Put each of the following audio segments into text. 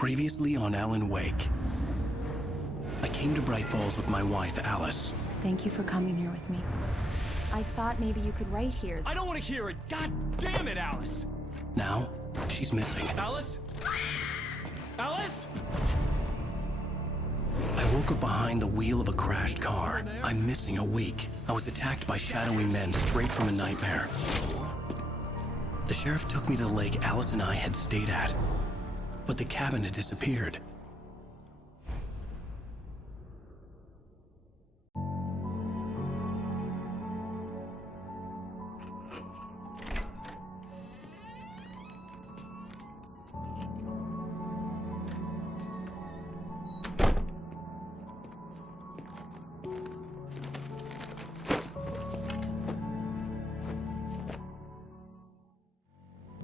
Previously on Alan Wake. I came to Bright Falls with my wife, Alice. Thank you for coming here with me. I thought maybe you could write here. I don't want to hear it! God damn it, Alice! Now, she's missing. Alice? Alice? I woke up behind the wheel of a crashed car. I'm missing a week. I was attacked by shadowy men straight from a nightmare. The sheriff took me to the lake Alice and I had stayed at. But the cabin had disappeared.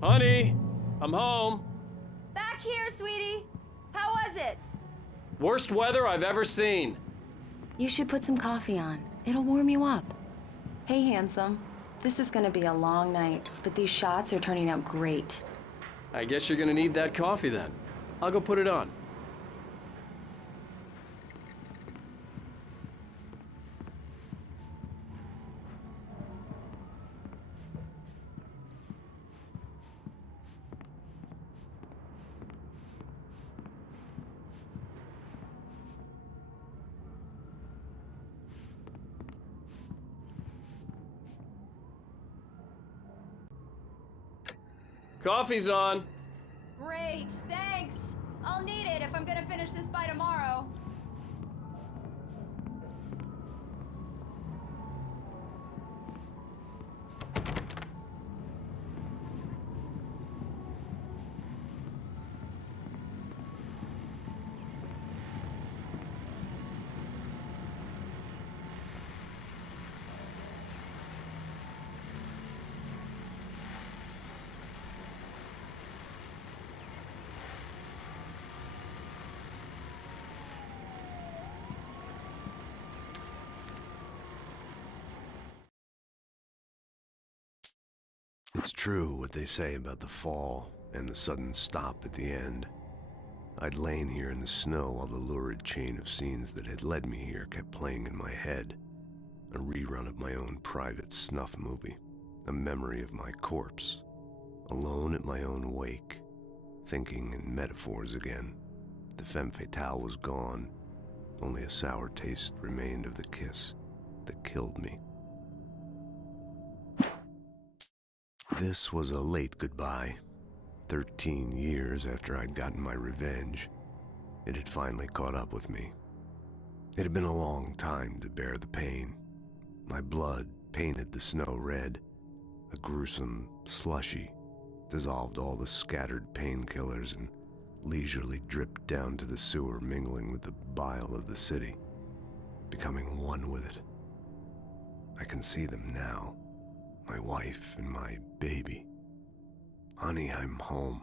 Honey, I'm home. Back here, sweetie. How was it? Worst weather I've ever seen. You should put some coffee on. It'll warm you up. Hey, handsome. This is gonna be a long night, but these shots are turning out great. I guess you're gonna need that coffee then. I'll go put it on. Coffee's on. Great, thanks. I'll need it if I'm gonna finish this by tomorrow. It's true what they say about the fall and the sudden stop at the end. I'd lain here in the snow while the lurid chain of scenes that had led me here kept playing in my head. A rerun of my own private snuff movie. A memory of my corpse. Alone at my own wake. Thinking in metaphors again. The femme fatale was gone. Only a sour taste remained of the kiss that killed me. This was a late goodbye. 13 years after I'd gotten my revenge, it had finally caught up with me. It had been a long time to bear the pain. My blood painted the snow red. A gruesome slushy dissolved all the scattered painkillers and leisurely dripped down to the sewer, mingling with the bile of the city, becoming one with it. I can see them now. My wife and my baby. Honey, I'm home.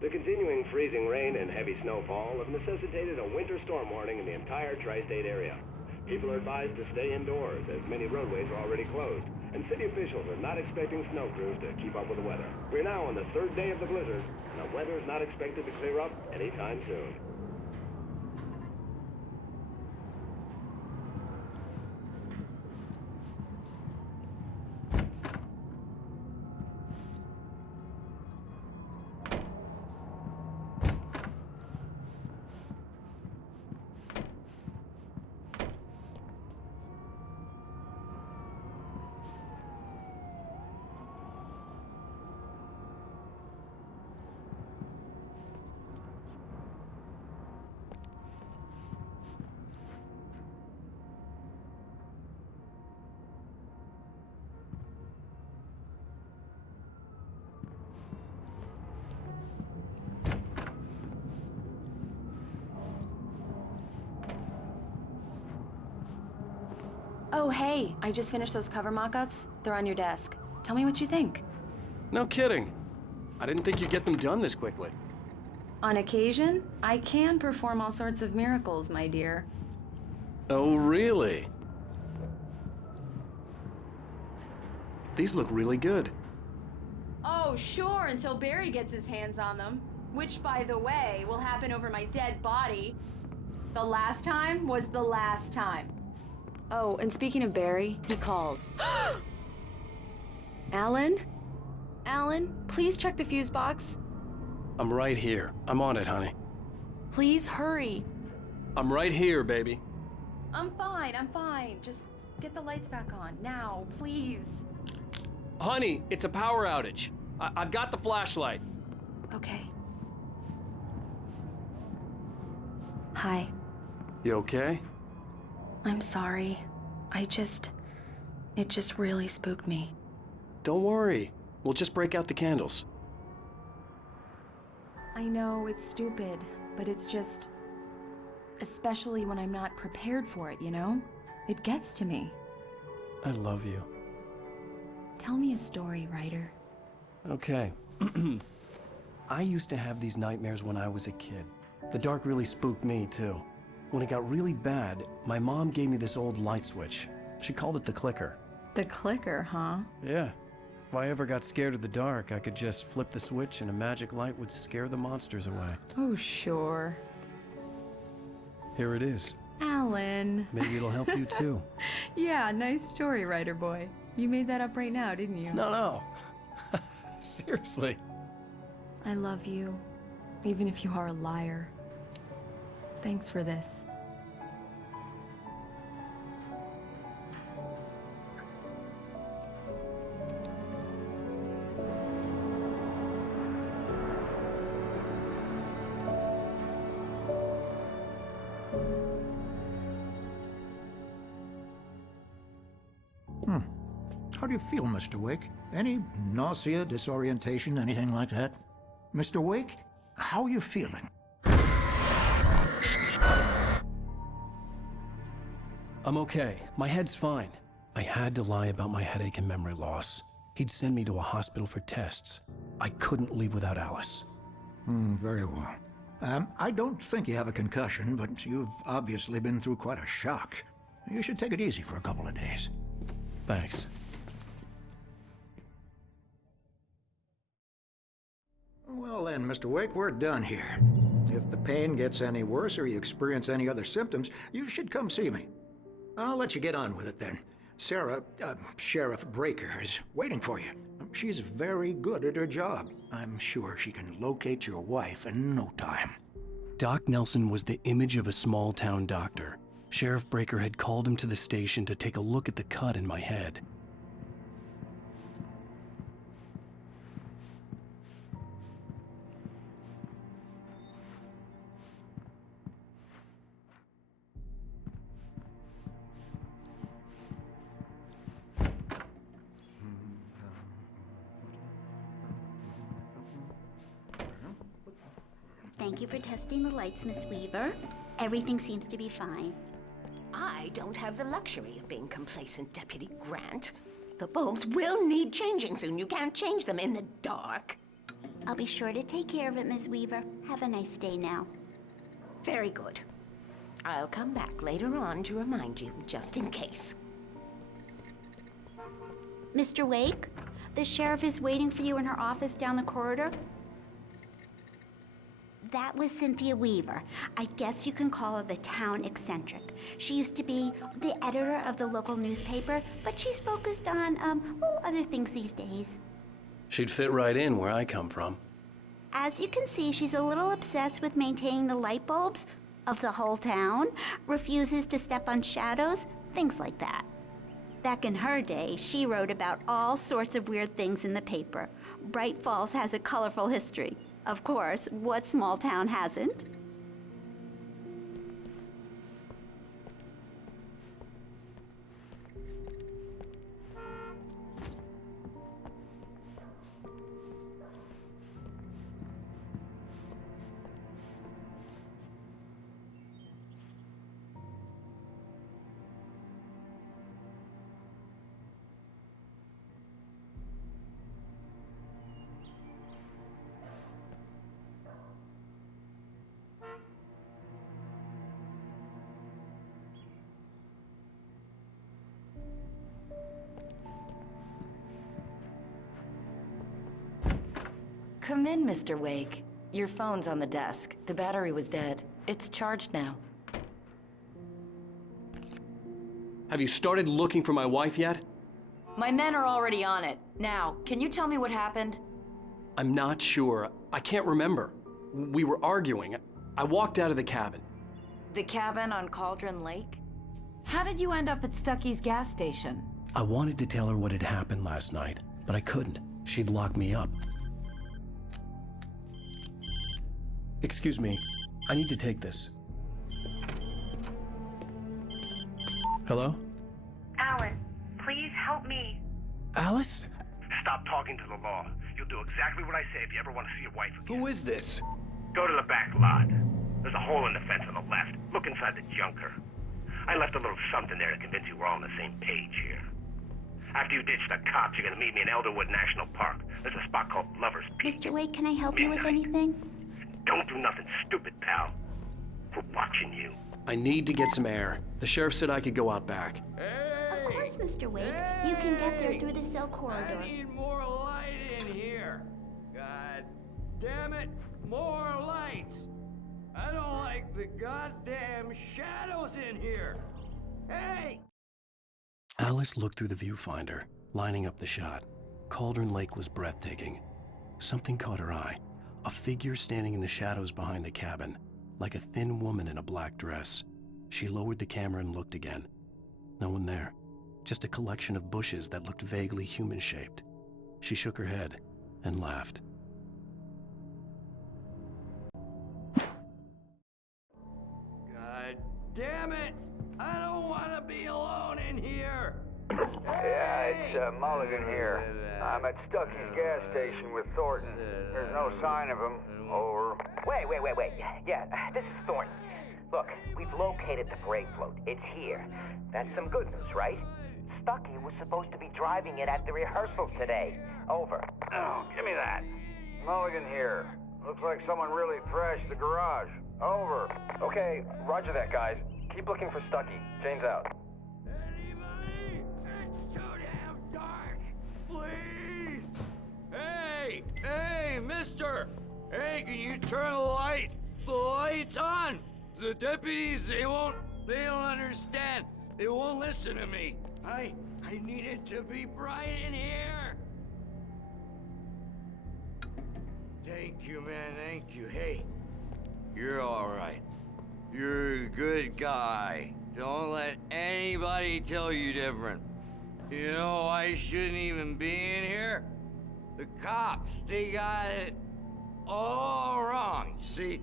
The continuing freezing rain and heavy snowfall have necessitated a winter storm warning in the entire tri-state area. People are advised to stay indoors as many roadways are already closed, and city officials are not expecting snow crews to keep up with the weather. We're now on the third day of the blizzard, and the weather is not expected to clear up anytime soon. Oh, hey, I just finished those cover mock-ups. They're on your desk. Tell me what you think. No kidding. I didn't think you'd get them done this quickly. On occasion, I can perform all sorts of miracles, my dear. Oh, really? These look really good. Oh, sure, until Barry gets his hands on them. Which, by the way, will happen over my dead body. The last time was the last time. Oh, and speaking of Barry, he called. Alan? Alan, please check the fuse box. I'm right here. I'm on it, honey. Please hurry. I'm right here, baby. I'm fine, I'm fine. Just get the lights back on, now, please. Honey, it's a power outage. I've got the flashlight. Okay. Hi. You okay? I'm sorry. It just really spooked me. Don't worry. We'll just break out the candles. I know it's stupid, but it's just... Especially when I'm not prepared for it, you know? It gets to me. I love you. Tell me a story, writer. Okay. I used to have these nightmares when I was a kid. The dark really spooked me, too. When it got really bad, my mom gave me this old light switch. She called it the clicker. The clicker, huh? Yeah. If I ever got scared of the dark, I could just flip the switch and a magic light would scare the monsters away. Oh, sure. Here it is. Alan. Maybe it'll help you, too. Yeah, nice story, writer boy. You made that up right now, didn't you? No. Seriously. I love you, even if you are a liar. Thanks for this. How do you feel, Mr. Wake? Any nausea, disorientation, anything like that? Mr. Wake, how are you feeling? I'm okay. My head's fine. I had to lie about my headache and memory loss. He'd send me to a hospital for tests. I couldn't leave without Alice. Very well. I don't think you have a concussion, but you've obviously been through quite a shock. You should take it easy for a couple of days. Thanks. Well then, Mr. Wake, we're done here. If the pain gets any worse or you experience any other symptoms, you should come see me. I'll let you get on with it then. Sarah, Sheriff Breaker, is waiting for you. She's very good at her job. I'm sure she can locate your wife in no time. Doc Nelson was the image of a small-town doctor. Sheriff Breaker had called him to the station to take a look at the cut in my head. Thank you for testing the lights, Miss Weaver. Everything seems to be fine. I don't have the luxury of being complacent, Deputy Grant. The bulbs will need changing soon. You can't change them in the dark. I'll be sure to take care of it, Miss Weaver. Have a nice day now. Very good. I'll come back later on to remind you, just in case. Mr. Wake, the sheriff is waiting for you in her office down the corridor. That was Cynthia Weaver. I guess you can call her the town eccentric. She used to be the editor of the local newspaper, but she's focused on, other things these days. She'd fit right in where I come from. As you can see, she's a little obsessed with maintaining the light bulbs of the whole town, refuses to step on shadows, things like that. Back in her day, she wrote about all sorts of weird things in the paper. Bright Falls has a colorful history. Of course, what small town hasn't? Come in, Mr. Wake. Your phone's on the desk. The battery was dead. It's charged now. Have you started looking for my wife yet? My men are already on it. Now, can you tell me what happened? I'm not sure. I can't remember. We were arguing. I walked out of the cabin. The cabin on Cauldron Lake? How did you end up at Stucky's gas station? I wanted to tell her what had happened last night, but I couldn't. She'd lock me up. Excuse me. I need to take this. Hello? Alan, please help me. Alice? Stop talking to the law. You'll do exactly what I say if you ever want to see your wife again. Who is this? Go to the back lot. There's a hole in the fence on the left. Look inside the junker. I left a little something there to convince you we're all on the same page here. After you ditch the cops, you're gonna meet me in Elderwood National Park. There's a spot called Lover's Peak. Mr. Wake, can I help you with anything? Don't do nothing stupid, pal. We're watching you. I need to get some air. The sheriff said I could go out back. Of course, Mr. Wake. You can get there through the cell corridor. I need more light in here. God damn it, more lights. I don't like the goddamn shadows in here. Hey! Alice looked through the viewfinder, lining up the shot. Cauldron Lake was breathtaking. Something caught her eye. A figure standing in the shadows behind the cabin, like a thin woman in a black dress. She lowered the camera and looked again. No one there. Just a collection of bushes that looked vaguely human-shaped. She shook her head and laughed. God damn it! I don't want to be alone in here! Yeah, it's Mulligan here. I'm at Stucky's gas station with Thornton. There's no sign of him. Over. Wait. Yeah, this is Thornton. Look, we've located the brake float. It's here. That's some good news, right? Stucky was supposed to be driving it at the rehearsal today. Over. Oh, give me that. Mulligan here. Looks like someone really thrashed the garage. Over. Okay, roger that, guys. Keep looking for Stucky. Jane's out. Anybody? It's too damn dark! Please! Hey, mister! Hey, can you turn the lights on? The deputies, they don't understand. They won't listen to me. I need it to be bright in here. Thank you, man, thank you. Hey, you're all right. You're a good guy. Don't let anybody tell you different. You know, I shouldn't even be in here. The cops, they got it all wrong. See,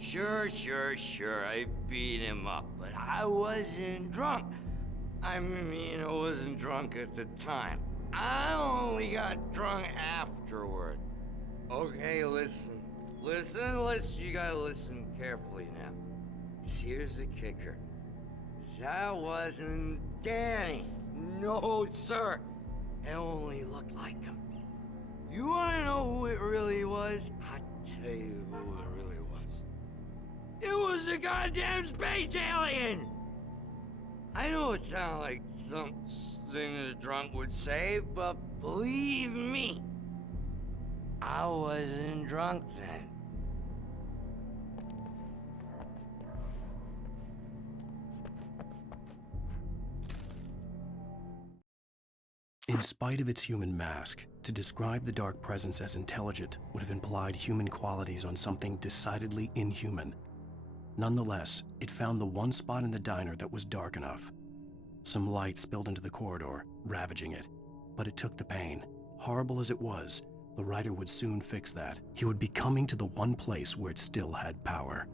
sure, I beat him up, but I wasn't drunk. I mean, I wasn't drunk at the time. I only got drunk afterward. Okay, listen, you gotta listen carefully now. Here's the kicker. That wasn't Danny. No, sir. It only looked like him. You wanna know who it really was? I'll tell you who it really was. It was a goddamn space alien! I know it sounds like something a drunk would say, but believe me, I wasn't drunk then. In spite of its human mask, to describe the dark presence as intelligent would have implied human qualities on something decidedly inhuman. Nonetheless, it found the one spot in the diner that was dark enough. Some light spilled into the corridor, ravaging it. But it took the pain. Horrible as it was, the writer would soon fix that. He would be coming to the one place where it still had power.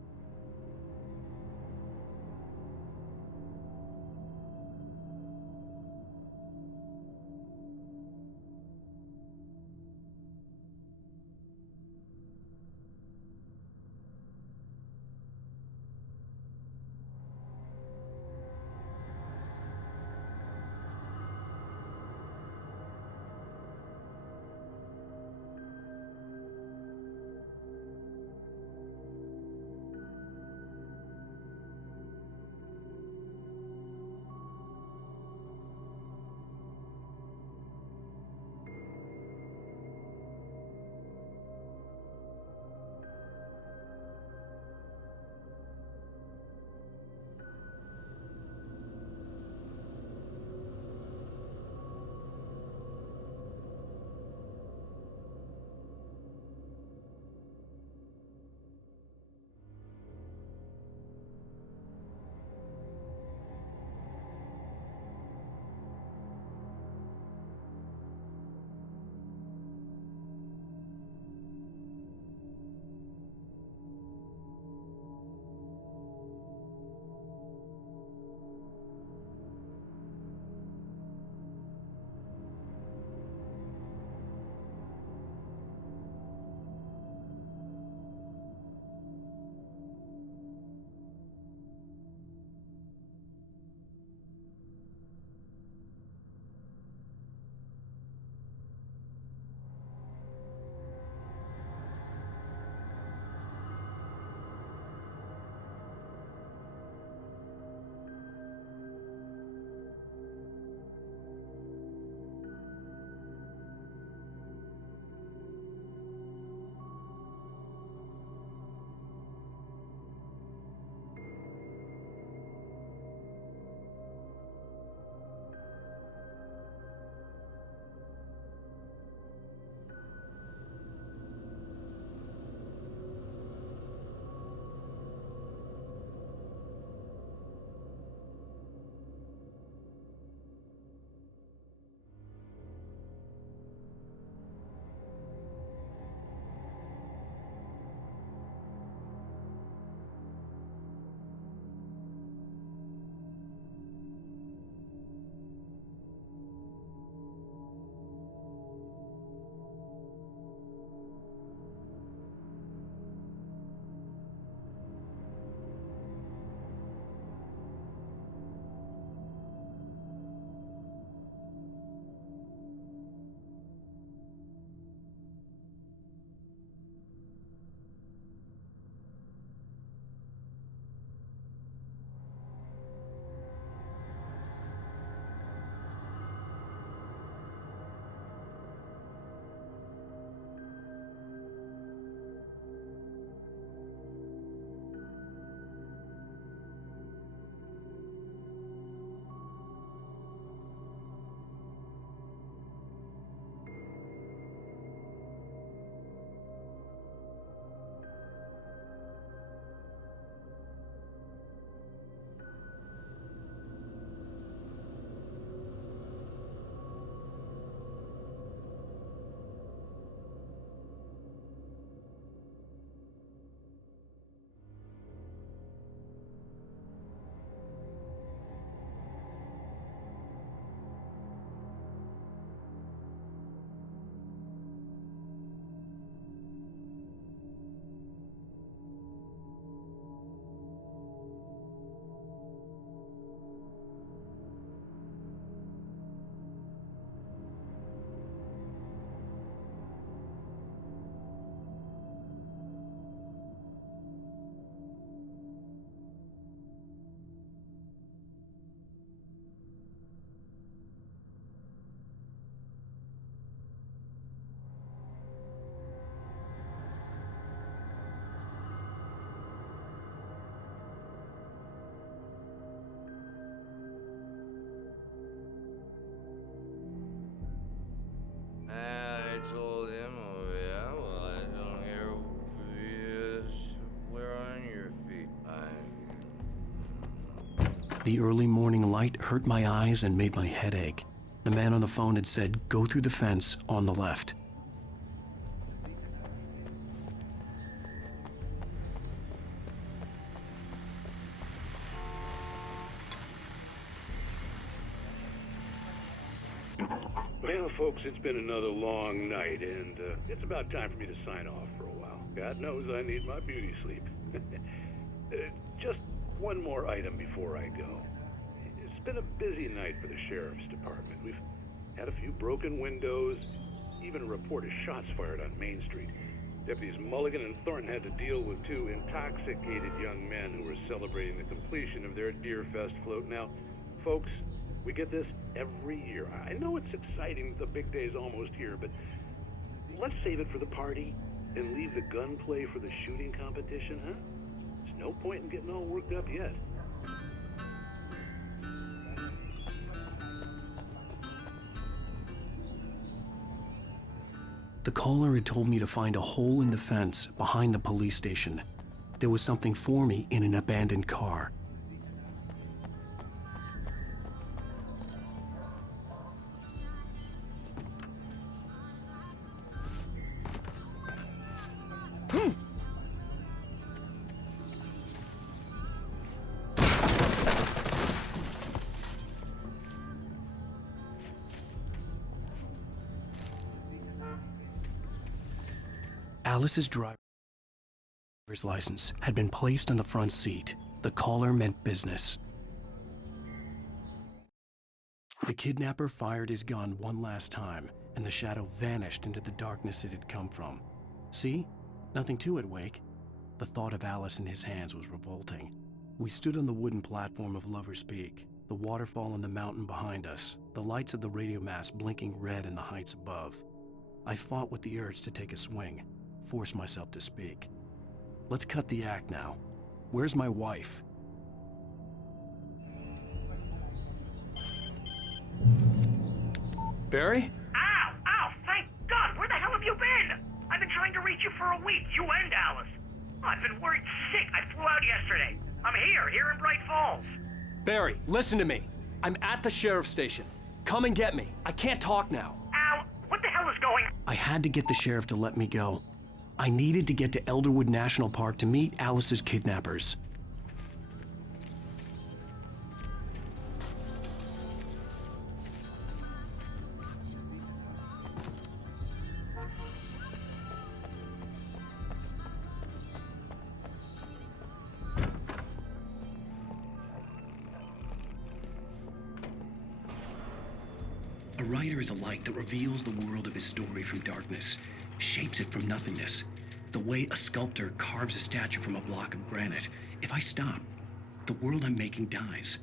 The early morning light hurt my eyes and made my head ache. The man on the phone had said, go through the fence on the left. Well, folks, it's been another long night, and it's about time for me to sign off for a while. God knows I need my beauty sleep. Just one more item before I go. It's been a busy night for the Sheriff's Department. We've had a few broken windows, even a report of shots fired on Main Street. Deputies Mulligan and Thornton had to deal with two intoxicated young men who were celebrating the completion of their Deerfest float. Now, folks, we get this every year. I know it's exciting, the big day's almost here, but let's save it for the party and leave the gunplay for the shooting competition, huh? There's no point in getting all worked up yet. The caller had told me to find a hole in the fence behind the police station. There was something for me in an abandoned car. Alice's driver's license had been placed on the front seat. The caller meant business. The kidnapper fired his gun one last time, and the shadow vanished into the darkness it had come from. See? Nothing to it, Wake. The thought of Alice in his hands was revolting. We stood on the wooden platform of Lover's Peak, the waterfall on the mountain behind us, the lights of the radio mast blinking red in the heights above. I fought with the urge to take a swing, force myself to speak. Let's cut the act now. Where's my wife? Barry? Ow! Ow! Thank God! Where the hell have you been? I've been trying to reach you for a week, you and Alice. I've been worried sick. I flew out yesterday. I'm here in Bright Falls. Barry, listen to me. I'm at the sheriff's station. Come and get me. I can't talk now. Ow! What the hell is going on? I had to get the sheriff to let me go. I needed to get to Elderwood National Park to meet Alice's kidnappers. A writer is a light that reveals the world of his story from darkness, shapes it from nothingness. The way a sculptor carves a statue from a block of granite. If I stop, the world I'm making dies.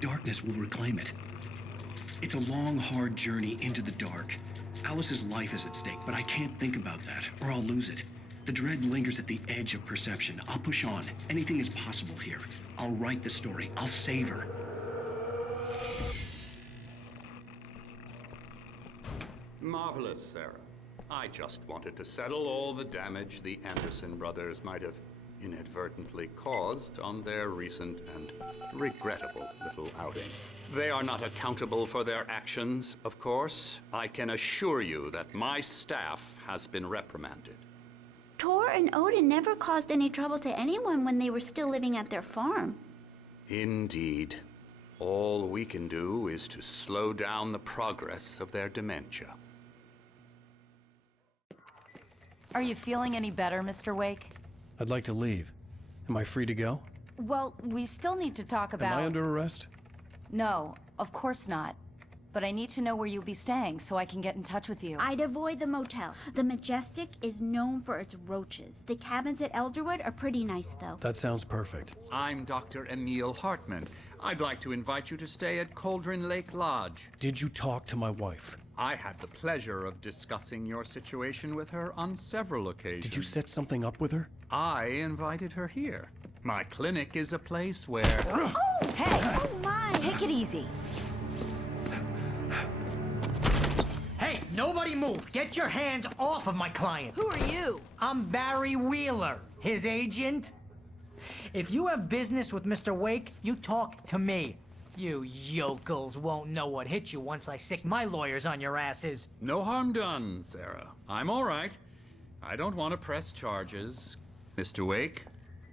Darkness will reclaim it. It's a long, hard journey into the dark. Alice's life is at stake, but I can't think about that, or I'll lose it. The dread lingers at the edge of perception. I'll push on. Anything is possible here. I'll write the story. I'll save her. Marvelous, Sarah. I just wanted to settle all the damage the Anderson brothers might have inadvertently caused on their recent and regrettable little outing. They are not accountable for their actions, of course. I can assure you that my staff has been reprimanded. Tor and Odin never caused any trouble to anyone when they were still living at their farm. Indeed. All we can do is to slow down the progress of their dementia. Are you feeling any better, Mr. Wake? I'd like to leave. Am I free to go? Well, we still need to talk about... Am I under arrest? No, of course not. But I need to know where you'll be staying so I can get in touch with you. I'd avoid the motel. The Majestic is known for its roaches. The cabins at Elderwood are pretty nice, though. That sounds perfect. I'm Dr. Emil Hartman. I'd like to invite you to stay at Cauldron Lake Lodge. Did you talk to my wife? I had the pleasure of discussing your situation with her on several occasions. Did you set something up with her? I invited her here. My clinic is a place where... Oh! Hey! Oh, my! Take it easy. Hey, nobody move! Get your hands off of my client! Who are you? I'm Barry Wheeler, his agent. If you have business with Mr. Wake, you talk to me. You yokels won't know what hit you once I sick my lawyers on your asses. No harm done, Sarah. I'm all right. I don't want to press charges. Mr. Wake,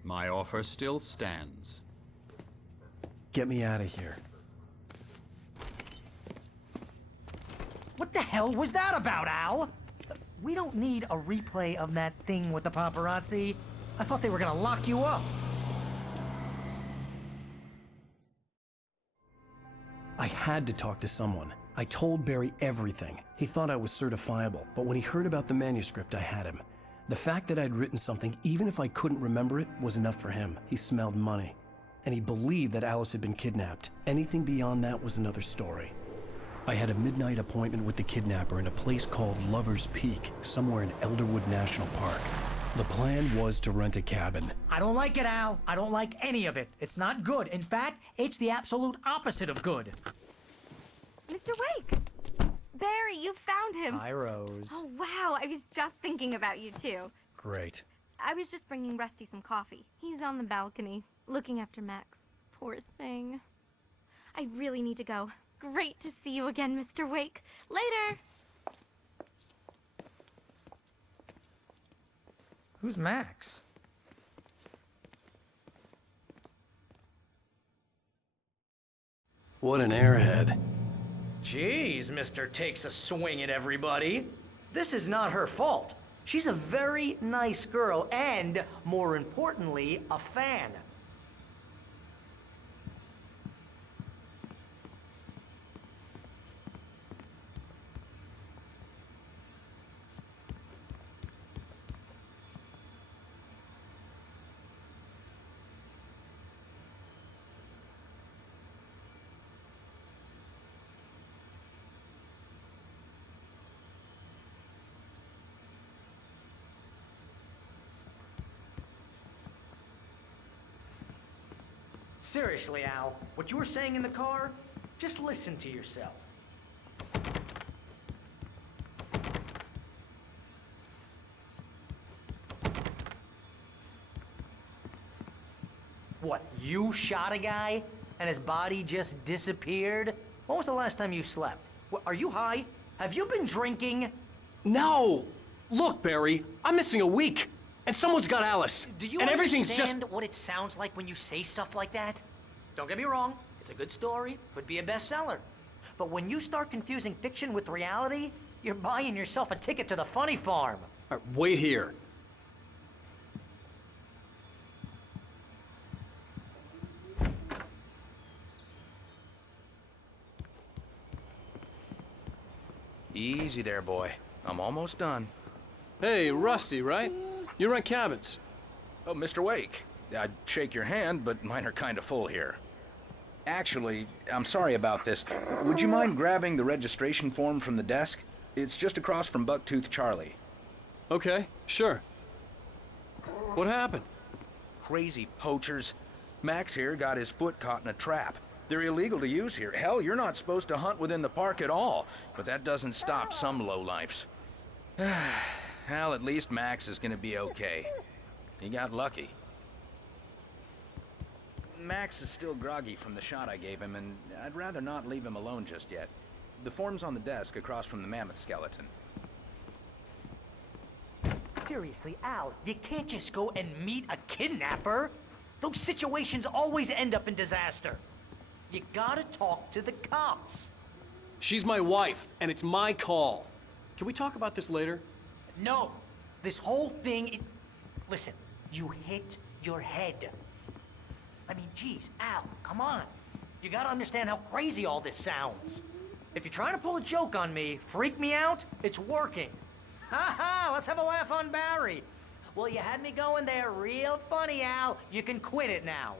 my offer still stands. Get me out of here. What the hell was that about, Al? We don't need a replay of that thing with the paparazzi. I thought they were gonna lock you up. I had to talk to someone. I told Barry everything. He thought I was certifiable, but when he heard about the manuscript, I had him. The fact that I'd written something, even if I couldn't remember it, was enough for him. He smelled money. And he believed that Alice had been kidnapped. Anything beyond that was another story. I had a midnight appointment with the kidnapper in a place called Lover's Peak, somewhere in Elderwood National Park. The plan was to rent a cabin. I don't like it, Al. I don't like any of it. It's not good. In fact, it's the absolute opposite of good. Mr. Wake! Barry, you found him. Hi, Rose. Oh, wow. I was just thinking about you, too. Great. I was just bringing Rusty some coffee. He's on the balcony, looking after Max. Poor thing. I really need to go. Great to see you again, Mr. Wake. Later! Who's Max? What an airhead. Jeez, Mr. Takes a swing at everybody. This is not her fault. She's a very nice girl and, more importantly, a fan. Seriously, Al, what you were saying in the car, just listen to yourself. What, you shot a guy and his body just disappeared? When was the last time you slept? What, are you high? Have you been drinking? No! Look, Barry, I'm missing a week. And someone's got Alice. Do you and everything's understand just... what it sounds like when you say stuff like that? Don't get me wrong, it's a good story, could be a bestseller. But when you start confusing fiction with reality, you're buying yourself a ticket to the funny farm. All right, wait here. Easy there, boy. I'm almost done. Hey, Rusty, right? You rent cabins. Oh, Mr. Wake. I'd shake your hand, but mine are kind of full here. Actually, I'm sorry about this. Would you mind grabbing the registration form from the desk? It's just across from Bucktooth Charlie. Okay, sure. What happened? Crazy poachers. Max here got his foot caught in a trap. They're illegal to use here. Hell, you're not supposed to hunt within the park at all. But that doesn't stop some lowlifes. Well, at least Max is gonna be okay. He got lucky. Max is still groggy from the shot I gave him, and I'd rather not leave him alone just yet. The form's on the desk across from the mammoth skeleton. Seriously, Al, you can't just go and meet a kidnapper. Those situations always end up in disaster. You gotta talk to the cops. She's my wife, and it's my call. Can we talk about this later? No, this whole thing, listen, you hit your head. I mean, geez, Al, come on. You gotta understand how crazy all this sounds. If you're trying to pull a joke on me, freak me out, it's working. Ha ha, let's have a laugh on Barry. Well, you had me going there real funny, Al. You can quit it now.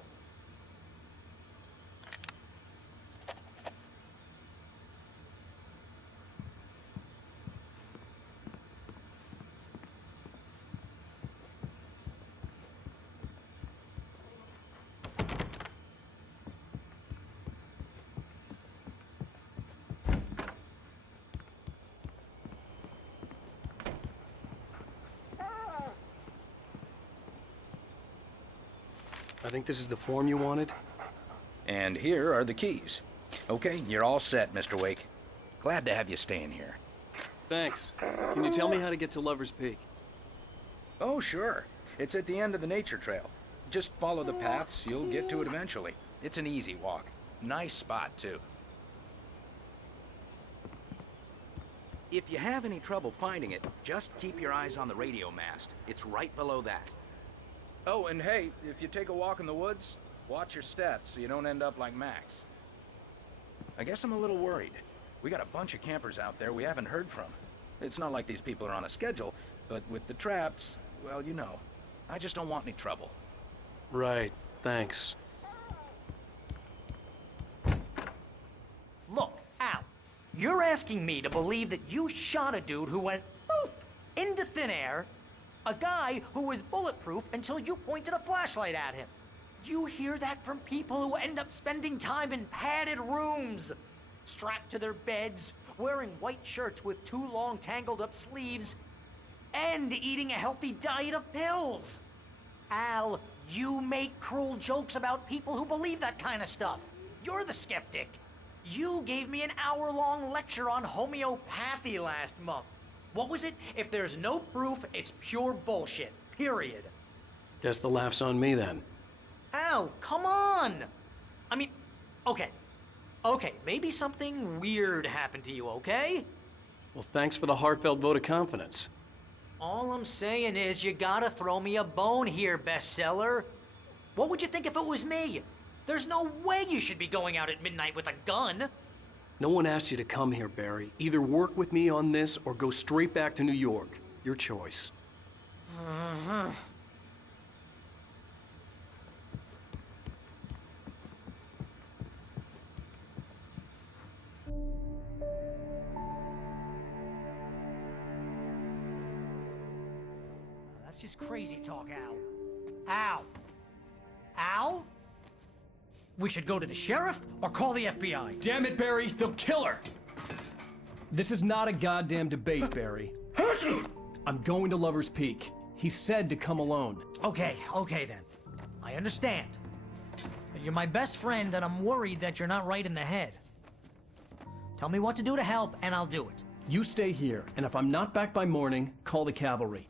I think this is the form you wanted. And here are the keys. Okay, you're all set, Mr. Wake. Glad to have you staying here. Thanks. Can you tell me how to get to Lover's Peak? Oh, sure. It's at the end of the nature trail. Just follow the paths, you'll get to it eventually. It's an easy walk. Nice spot, too. If you have any trouble finding it, just keep your eyes on the radio mast. It's right below that. Oh, and hey, if you take a walk in the woods, watch your steps so you don't end up like Max. I guess I'm a little worried. We got a bunch of campers out there we haven't heard from. It's not like these people are on a schedule, but with the traps, well, you know. I just don't want any trouble. Right. Thanks. Look, Al, you're asking me to believe that you shot a dude who went poof into thin air, a guy who was bulletproof until you pointed a flashlight at him. You hear that from people who end up spending time in padded rooms, strapped to their beds, wearing white shirts with too long tangled up sleeves, and eating a healthy diet of pills. Al, you make cruel jokes about people who believe that kind of stuff. You're the skeptic. You gave me an hour-long lecture on homeopathy last month. What was it? If there's no proof, it's pure bullshit. Period. Guess the laugh's on me then. Al, come on! I mean, okay. Okay, maybe something weird happened to you, okay? Well, thanks for the heartfelt vote of confidence. All I'm saying is you gotta throw me a bone here, bestseller. What would you think if it was me? There's no way you should be going out at midnight with a gun. No one asked you to come here, Barry. Either work with me on this or go straight back to New York. Your choice. Uh-huh. That's just crazy talk, Al. Al! Al? We should go to the sheriff or call the FBI. Damn it, Barry! They'll kill her! This is not a goddamn debate, Barry. I'm going to Lover's Peak. He said to come alone. Okay then. I understand. But you're my best friend and I'm worried that you're not right in the head. Tell me what to do to help and I'll do it. You stay here, and if I'm not back by morning, call the cavalry.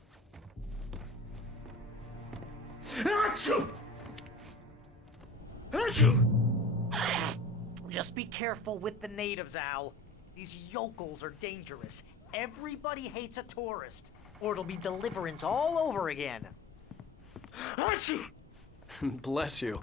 Just be careful with the natives, Al. These yokels are dangerous. Everybody hates a tourist, or it'll be Deliverance all over again. Bless you.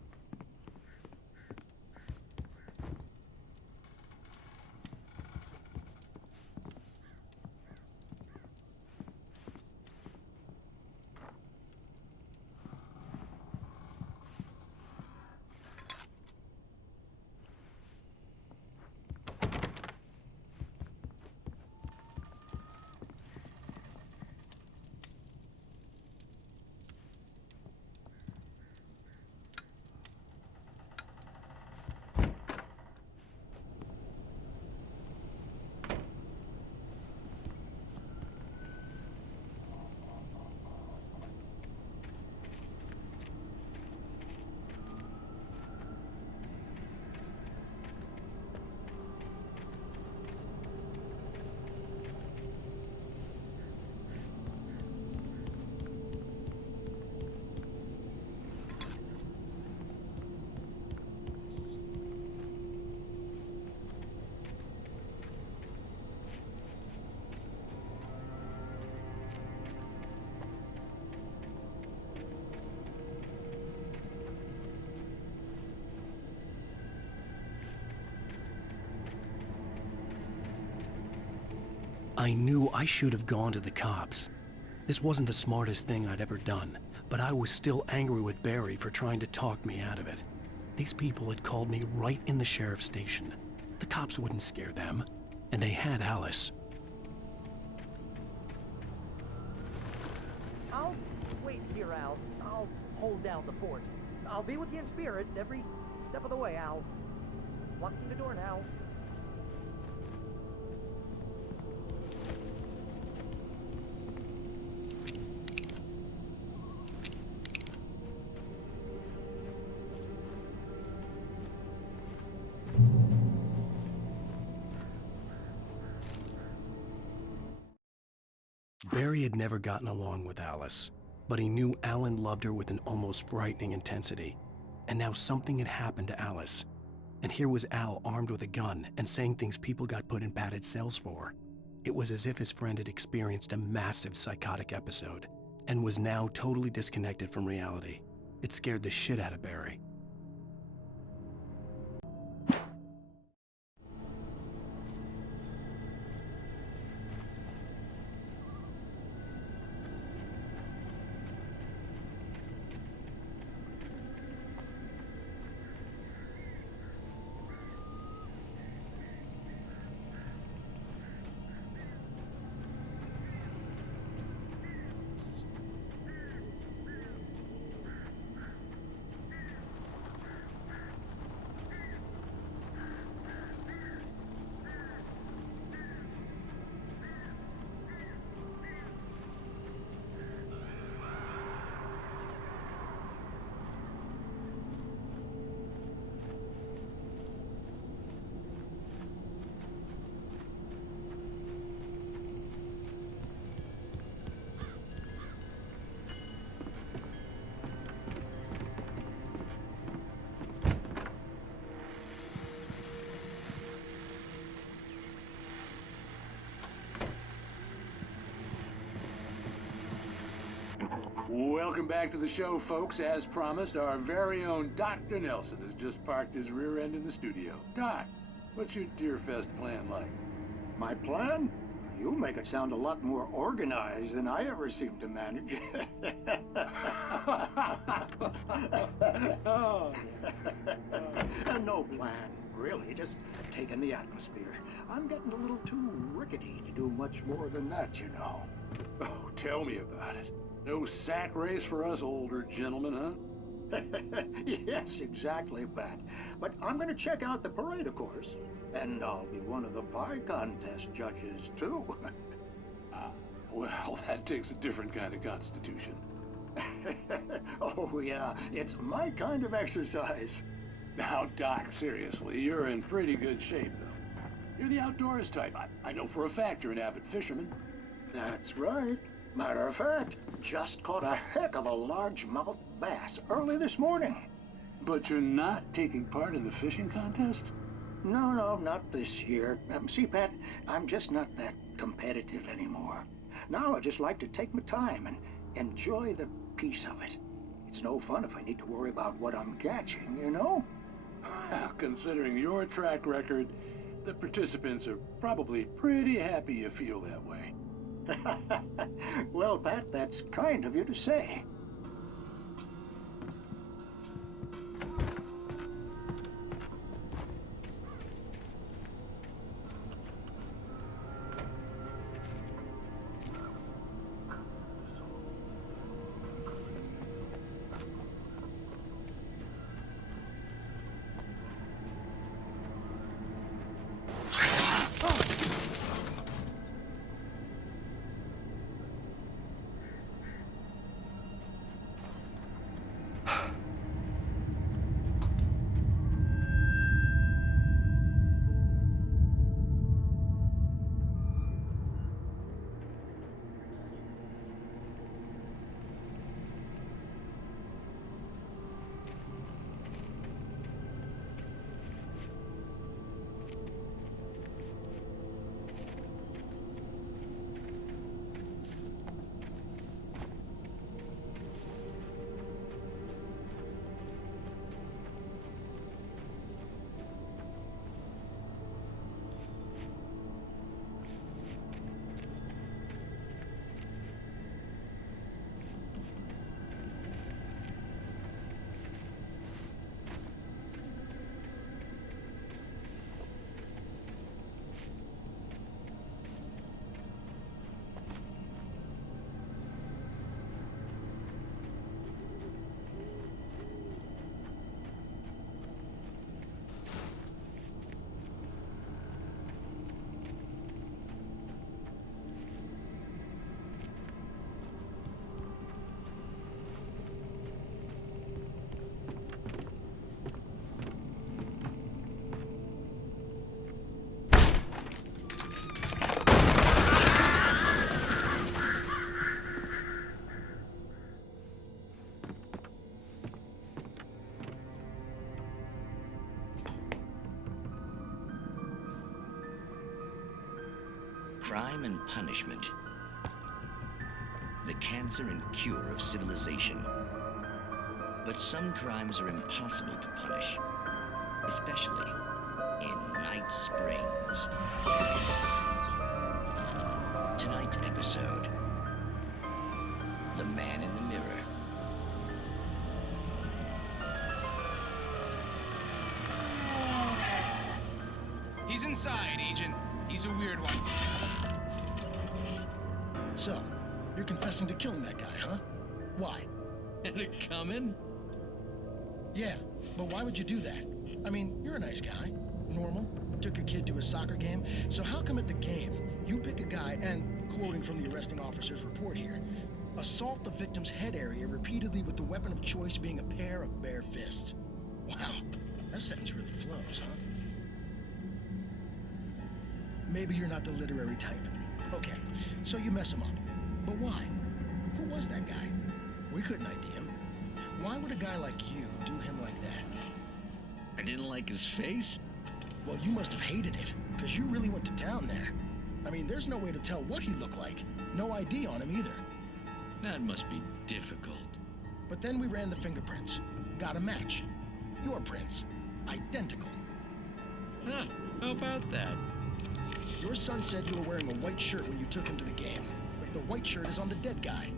I knew I should have gone to the cops. This wasn't the smartest thing I'd ever done, but I was still angry with Barry for trying to talk me out of it. These people had called me right in the sheriff's station. The cops wouldn't scare them, and they had Alice. I'll wait here, Al. I'll hold down the fort. I'll be with you in spirit every step of the way, Al. Locking the door now. Barry had never gotten along with Alice, but he knew Alan loved her with an almost frightening intensity. And now something had happened to Alice. And here was Al armed with a gun and saying things people got put in padded cells for. It was as if his friend had experienced a massive psychotic episode and was now totally disconnected from reality. It scared the shit out of Barry. Welcome back to the show, folks. As promised, our very own Dr. Nelson has just parked his rear end in the studio. Doc, what's your Deerfest plan like? My plan? You make it sound a lot more organized than I ever seem to manage. No plan, really. Just taking the atmosphere. I'm getting a little too rickety to do much more than that, you know. Oh, tell me about it. No sack race for us older gentlemen, huh? Yes, exactly, Pat. But I'm going to check out the parade, of course. And I'll be one of the pie contest judges, too. Well, that takes a different kind of constitution. Oh, yeah. It's my kind of exercise. Now, Doc, seriously, you're in pretty good shape, though. You're the outdoors type. I know for a fact you're an avid fisherman. That's right. Matter of fact, just caught a heck of a largemouth bass early this morning. But you're not taking part in the fishing contest? No, not this year. See, Pat, I'm just not that competitive anymore. Now I just like to take my time and enjoy the peace of it. It's no fun if I need to worry about what I'm catching, you know? Well, considering your track record, the participants are probably pretty happy you feel that way. Well, Pat, that's kind of you to say. Crime and punishment. The cancer and cure of civilization. But some crimes are impossible to punish, especially in Night Springs. Tonight's episode, The Man in the Mirror. He's inside, Agent. He's a weird one. So, you're confessing to killing that guy, huh? Why? Had it coming? Yeah, but why would you do that? I mean, you're a nice guy. Normal. Took a kid to a soccer game. So how come at the game, you pick a guy and, quoting from the arresting officer's report here, assault the victim's head area repeatedly with the weapon of choice being a pair of bare fists? Wow, that sentence really flows, huh? Maybe you're not the literary type. Okay, so you mess him up. But why? Who was that guy? We couldn't ID him. Why would a guy like you do him like that? I didn't like his face? Well, you must have hated it, because you really went to town there. I mean, there's no way to tell what he looked like. No ID on him either. That must be difficult. But then we ran the fingerprints. Got a match. Your prints. Identical. Huh, how about that? Your son said you were wearing a white shirt when you took him to the game, but the white shirt is on the dead guy.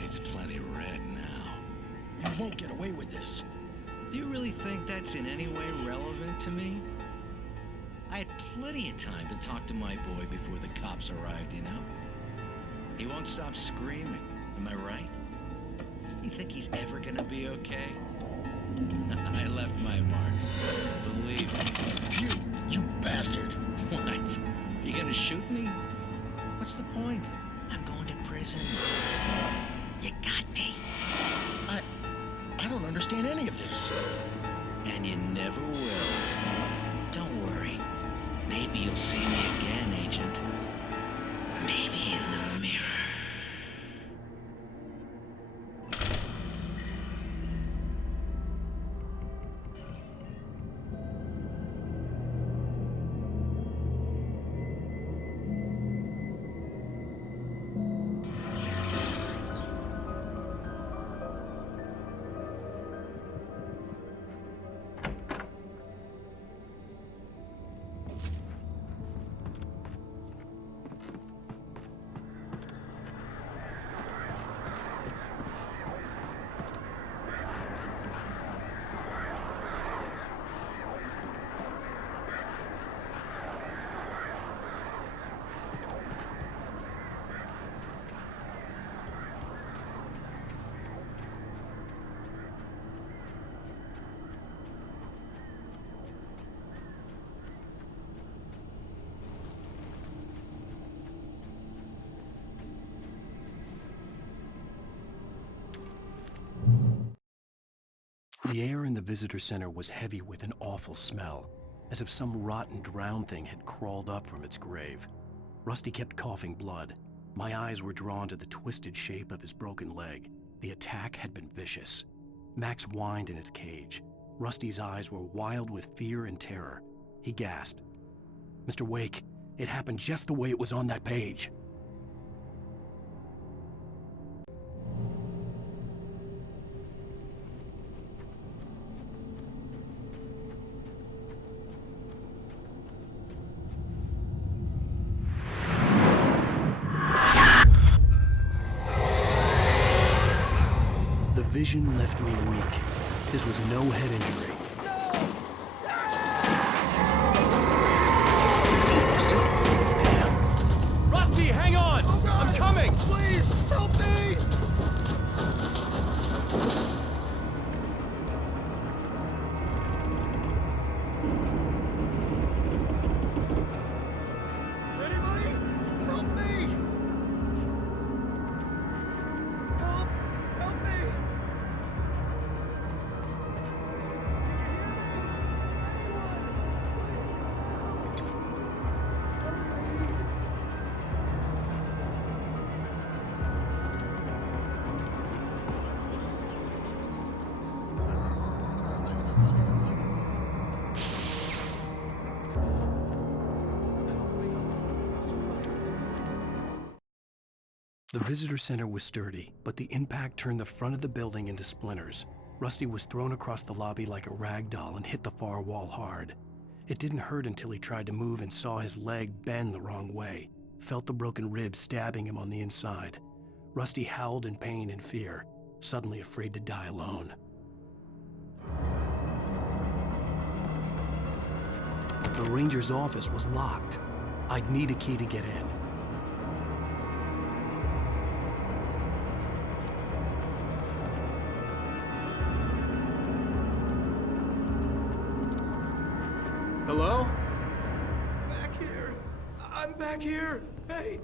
It's plenty red now. You won't get away with this. Do you really think that's in any way relevant to me? I had plenty of time to talk to my boy before the cops arrived, you know? He won't stop screaming, am I right? You think he's ever gonna be okay? I left my mark. Believe me. You bastard. What? You gonna shoot me? What's the point? I'm going to prison. You got me. I don't understand any of this. And you never will. Don't worry. Maybe you'll see me again, Agent. Maybe in the mirror. The air in the visitor center was heavy with an awful smell, as if some rotten drowned thing had crawled up from its grave. Rusty kept coughing blood. My eyes were drawn to the twisted shape of his broken leg. The attack had been vicious. Max whined in his cage. Rusty's eyes were wild with fear and terror. He gasped. "Mr. Wake, it happened just the way it was on that page." The vision left me weak. This was no head injury. Damn. Rusty, hang on! I'm coming! Please, help me! Anybody? Help me! Help me! The visitor center was sturdy, but the impact turned the front of the building into splinters. Rusty was thrown across the lobby like a rag doll and hit the far wall hard. It didn't hurt until he tried to move and saw his leg bend the wrong way, felt the broken rib stabbing him on the inside. Rusty howled in pain and fear, suddenly afraid to die alone. The ranger's office was locked. I'd need a key to get in. Hello? Back here! I'm back here! Hey,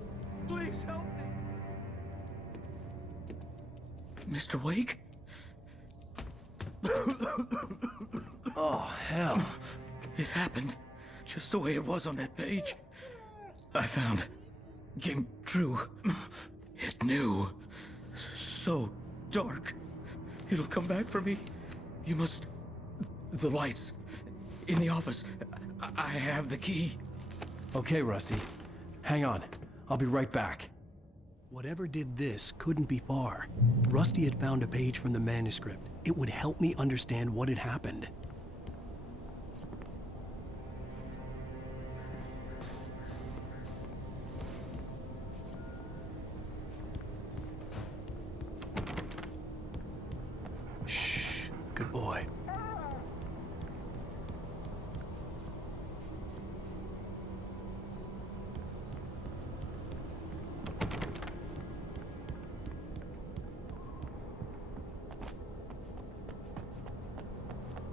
please help me! Mr. Wake? Oh, hell. It happened just the way it was on that page. I found. Came true. It knew. So dark. It'll come back for me. You must. The lights. In the office. I have the key. Okay, Rusty. Hang on. I'll be right back. Whatever did this couldn't be far. Rusty had found a page from the manuscript. It would help me understand what had happened. Shh. Good boy.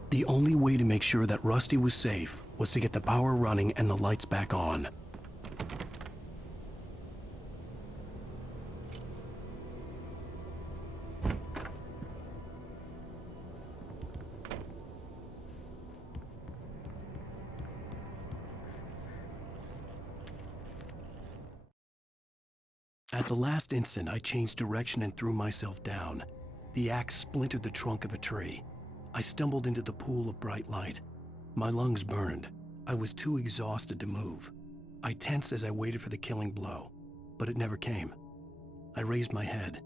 The only way to make sure that Rusty was safe was to get the power running and the lights back on. At the last instant, I changed direction and threw myself down. The axe splintered the trunk of a tree. I stumbled into the pool of bright light. My lungs burned. I was too exhausted to move. I tensed as I waited for the killing blow, but it never came. I raised my head.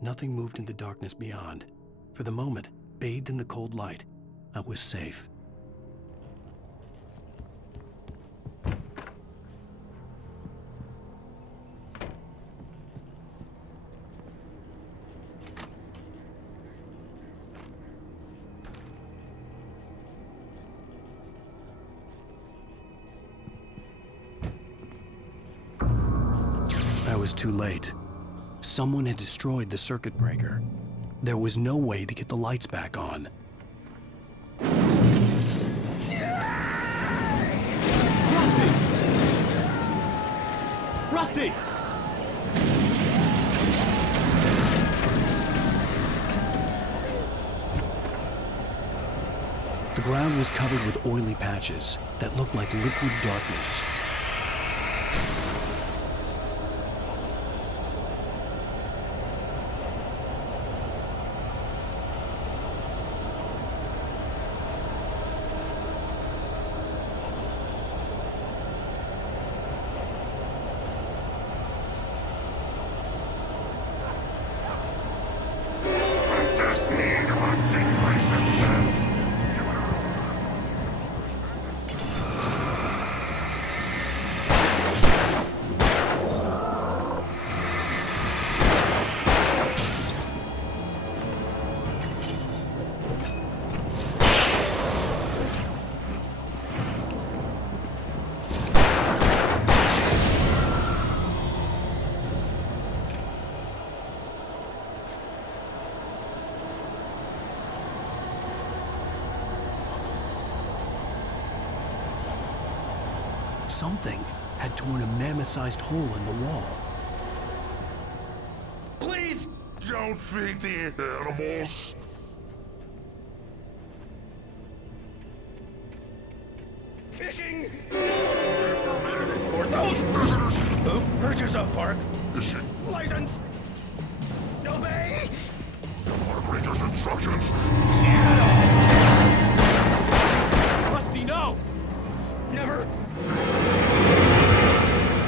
Nothing moved in the darkness beyond. For the moment, bathed in the cold light, I was safe. I was too late. Someone had destroyed the circuit breaker. There was no way to get the lights back on. Rusty! Rusty! The ground was covered with oily patches that looked like liquid darkness. Just need haunting my senses. Something had torn a mammoth-sized hole in the wall. Please don't feed the animals. Fishing! For those visitors! Who purchase a park? Fishing. License! Obey! Park ranger's instructions. Rusty, no! Never!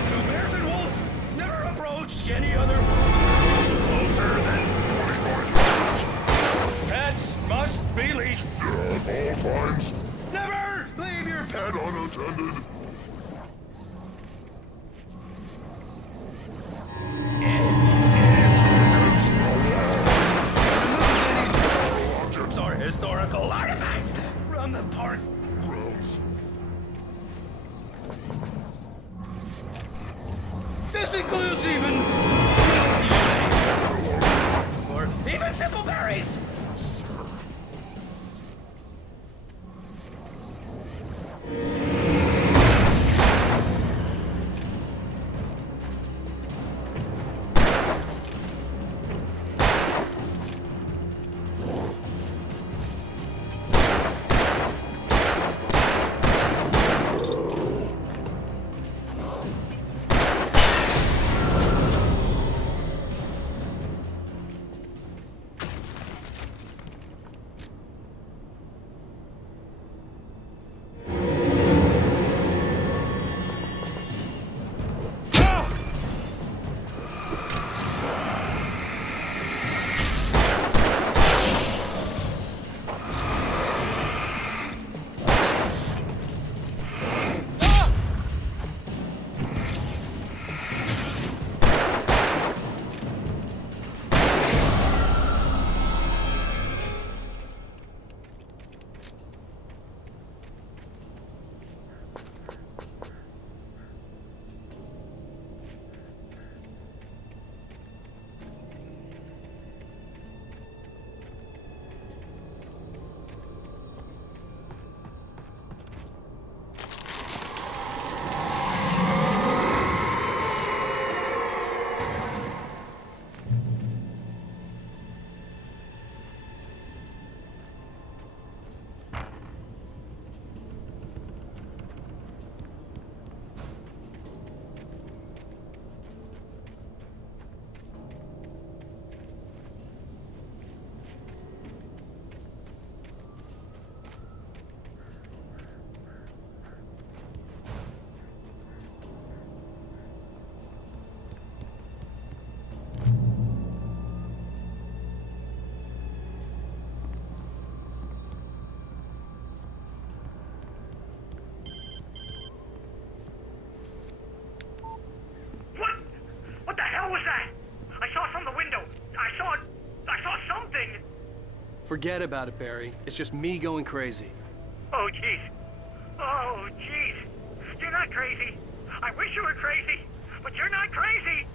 To bears and wolves, never approach any other At all times, Never leave your pet unattended. Objects are historical artifacts from the park. Gross. This includes or even simple berries. What the hell was that? I saw from the window. I saw something. Forget about it, Barry. It's just me going crazy. Oh, jeez. Oh, jeez. You're not crazy. I wish you were crazy, but you're not crazy.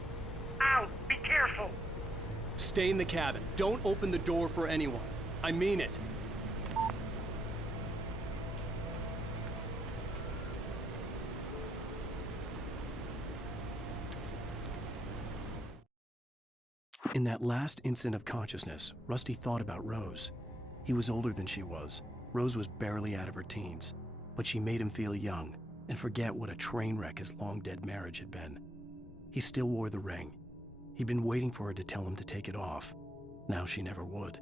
Ow, be careful. Stay in the cabin. Don't open the door for anyone. I mean it. In that last instant of consciousness, Rusty thought about Rose. He was older than she was. Rose was barely out of her teens, but she made him feel young and forget what a train wreck his long-dead marriage had been. He still wore the ring. He'd been waiting for her to tell him to take it off. Now she never would.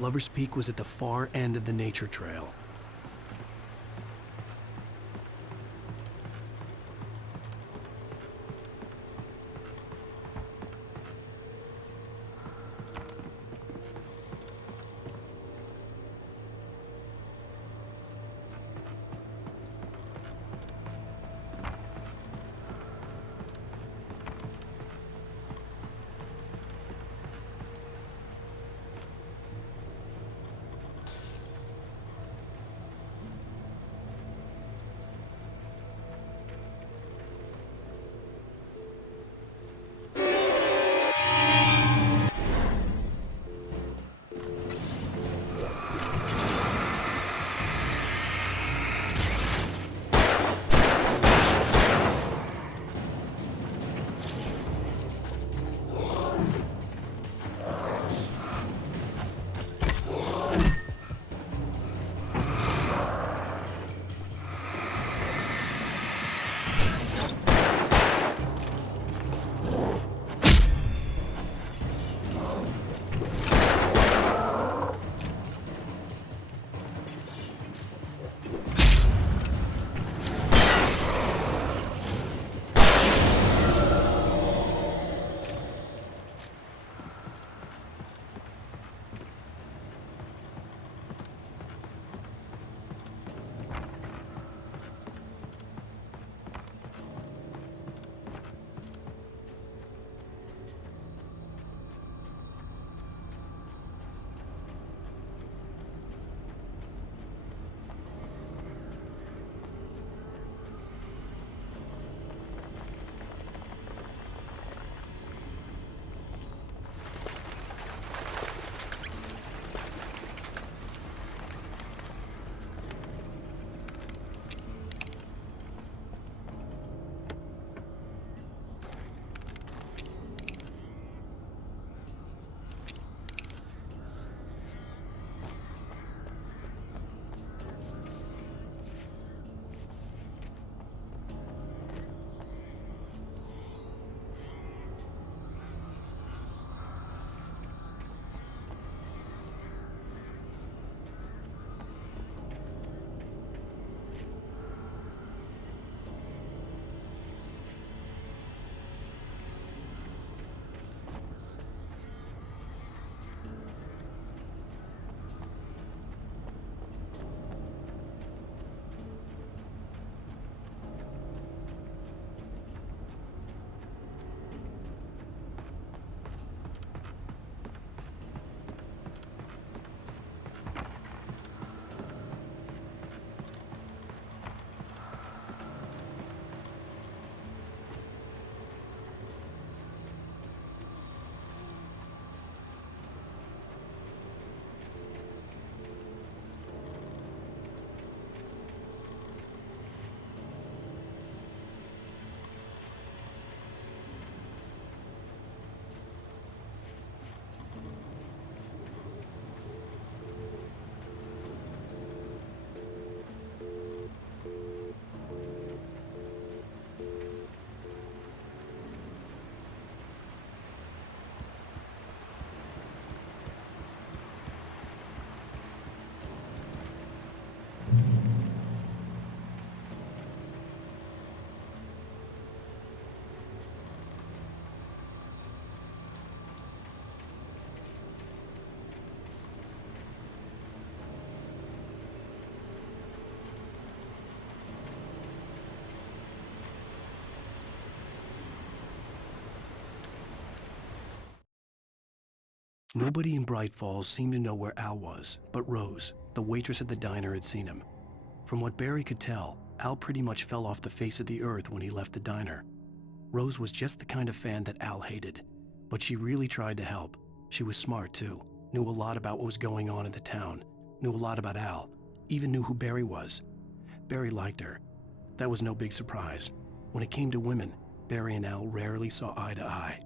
Lover's Peak was at the far end of the nature trail. Nobody in Bright Falls seemed to know where Al was, but Rose, the waitress at the diner, had seen him. From what Barry could tell, Al pretty much fell off the face of the earth when he left the diner. Rose was just the kind of fan that Al hated, but she really tried to help. She was smart too, knew a lot about what was going on in the town, knew a lot about Al, even knew who Barry was. Barry liked her. That was no big surprise. When it came to women, Barry and Al rarely saw eye to eye.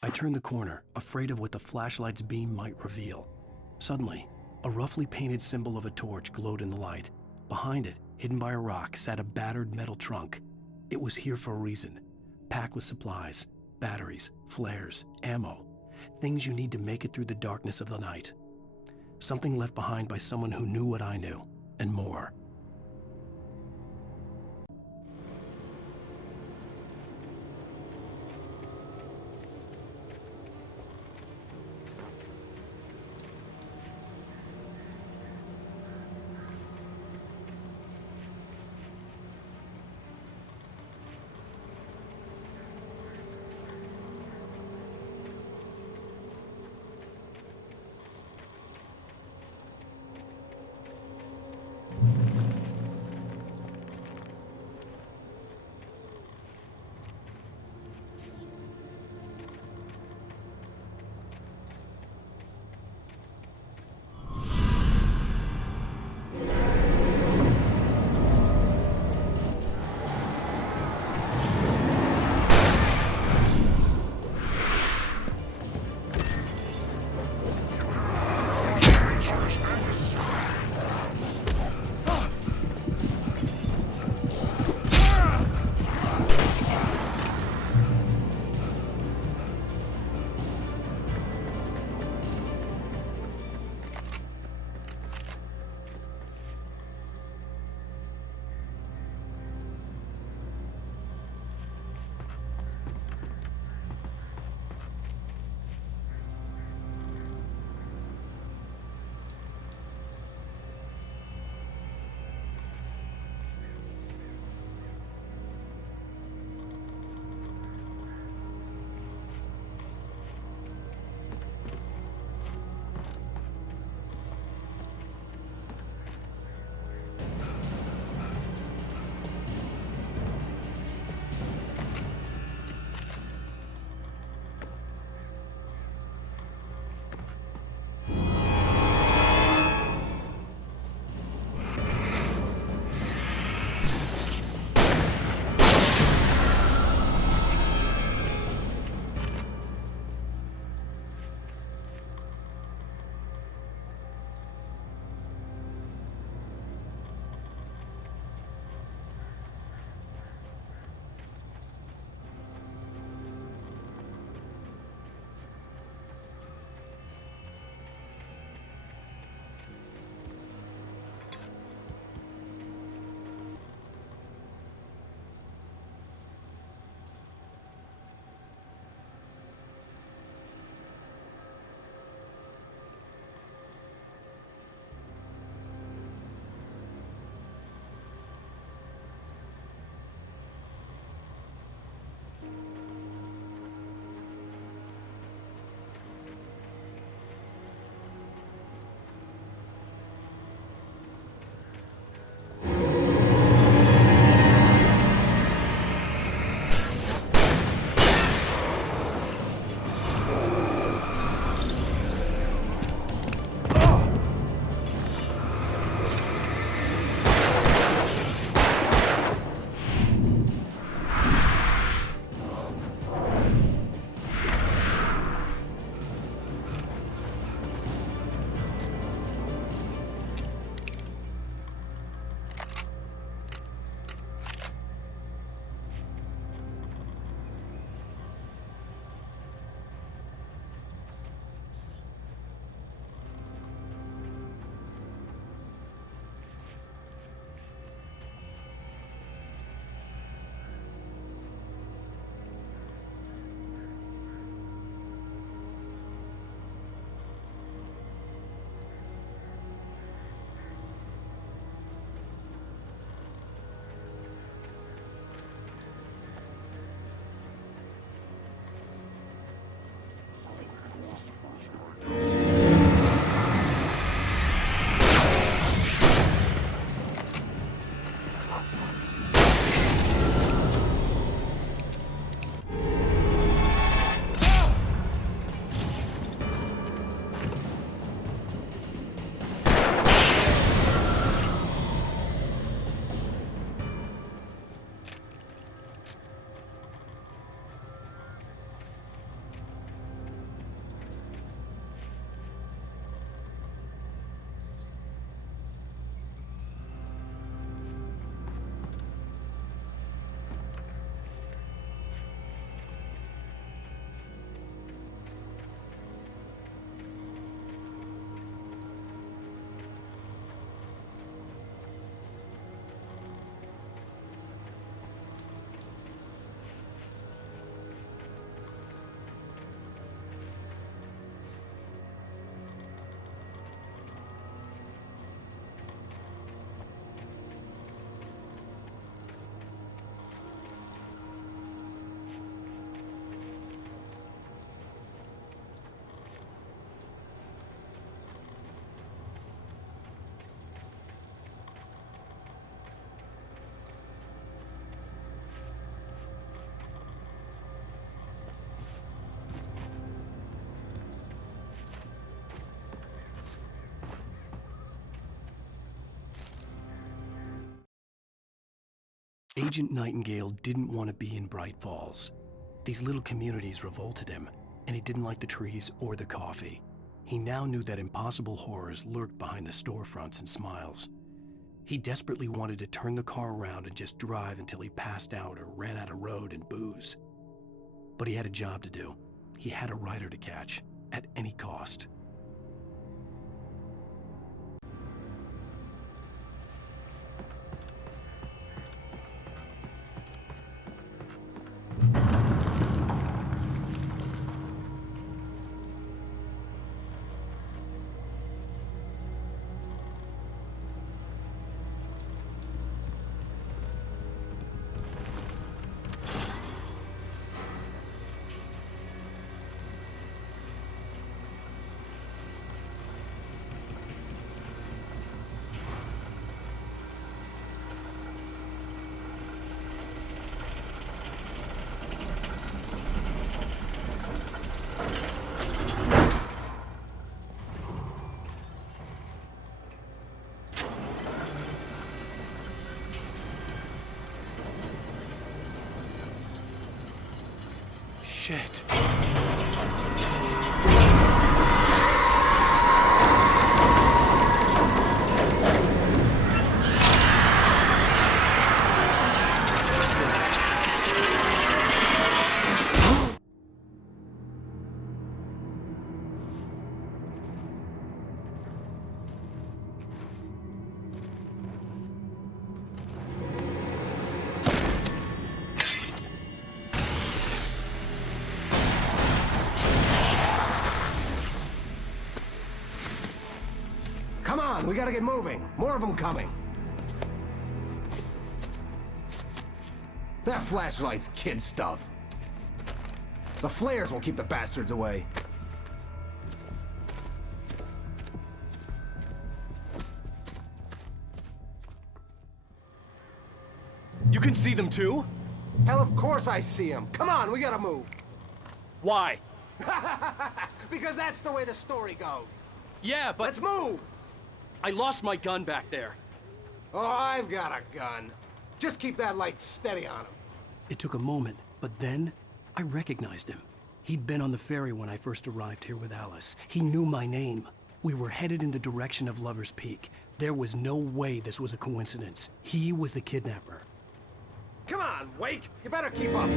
I turned the corner, afraid of what the flashlight's beam might reveal. Suddenly, a roughly painted symbol of a torch glowed in the light. Behind it, hidden by a rock, sat a battered metal trunk. It was here for a reason, packed with supplies, batteries, flares, ammo, things you need to make it through the darkness of the night. Something left behind by someone who knew what I knew, and more. Agent Nightingale didn't want to be in Bright Falls. These little communities revolted him, and he didn't like the trees or the coffee. He now knew that impossible horrors lurked behind the storefronts and smiles. He desperately wanted to turn the car around and just drive until he passed out or ran out of road and booze. But he had a job to do. He had a rider to catch, at any cost. Shit. Come on, we gotta get moving. More of them coming. That flashlight's kid stuff. The flares won't keep the bastards away. You can see them too? Hell, of course I see them. Come on, we gotta move. Why? Because that's the way the story goes. Yeah, but... Let's move! I lost my gun back there. Oh, I've got a gun. Just keep that light steady on him. It took a moment, but then I recognized him. He'd been on the ferry when I first arrived here with Alice. He knew my name. We were headed in the direction of Lover's Peak. There was no way this was a coincidence. He was the kidnapper. Come on, Wake! You better keep up!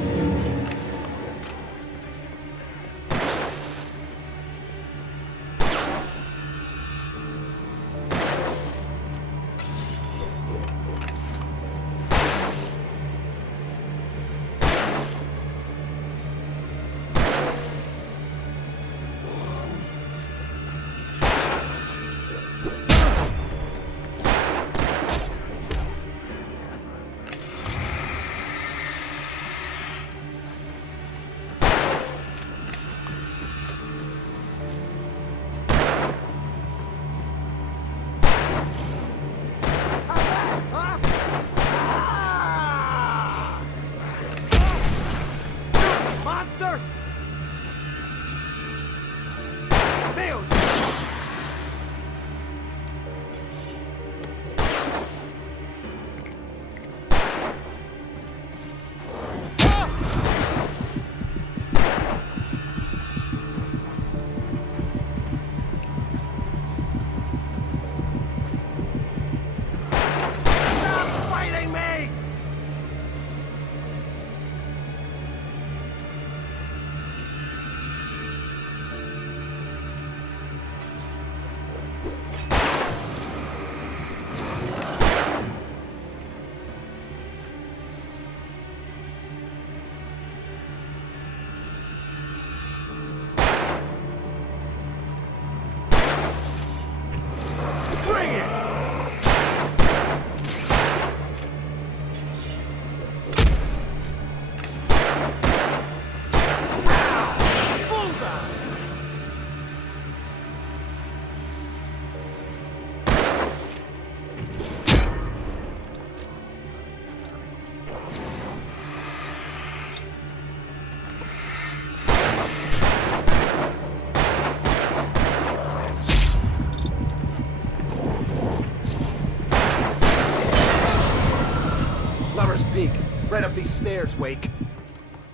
Lover's Peak. Right up these stairs, Wake.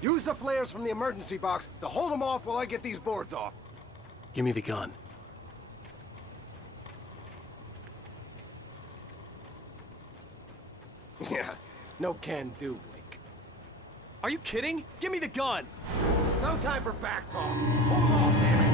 Use the flares from the emergency box to hold them off while I get these boards off. Give me the gun. Yeah, no can do, Wake. Are you kidding? Give me the gun! No time for back talk. Hold them off, damn it.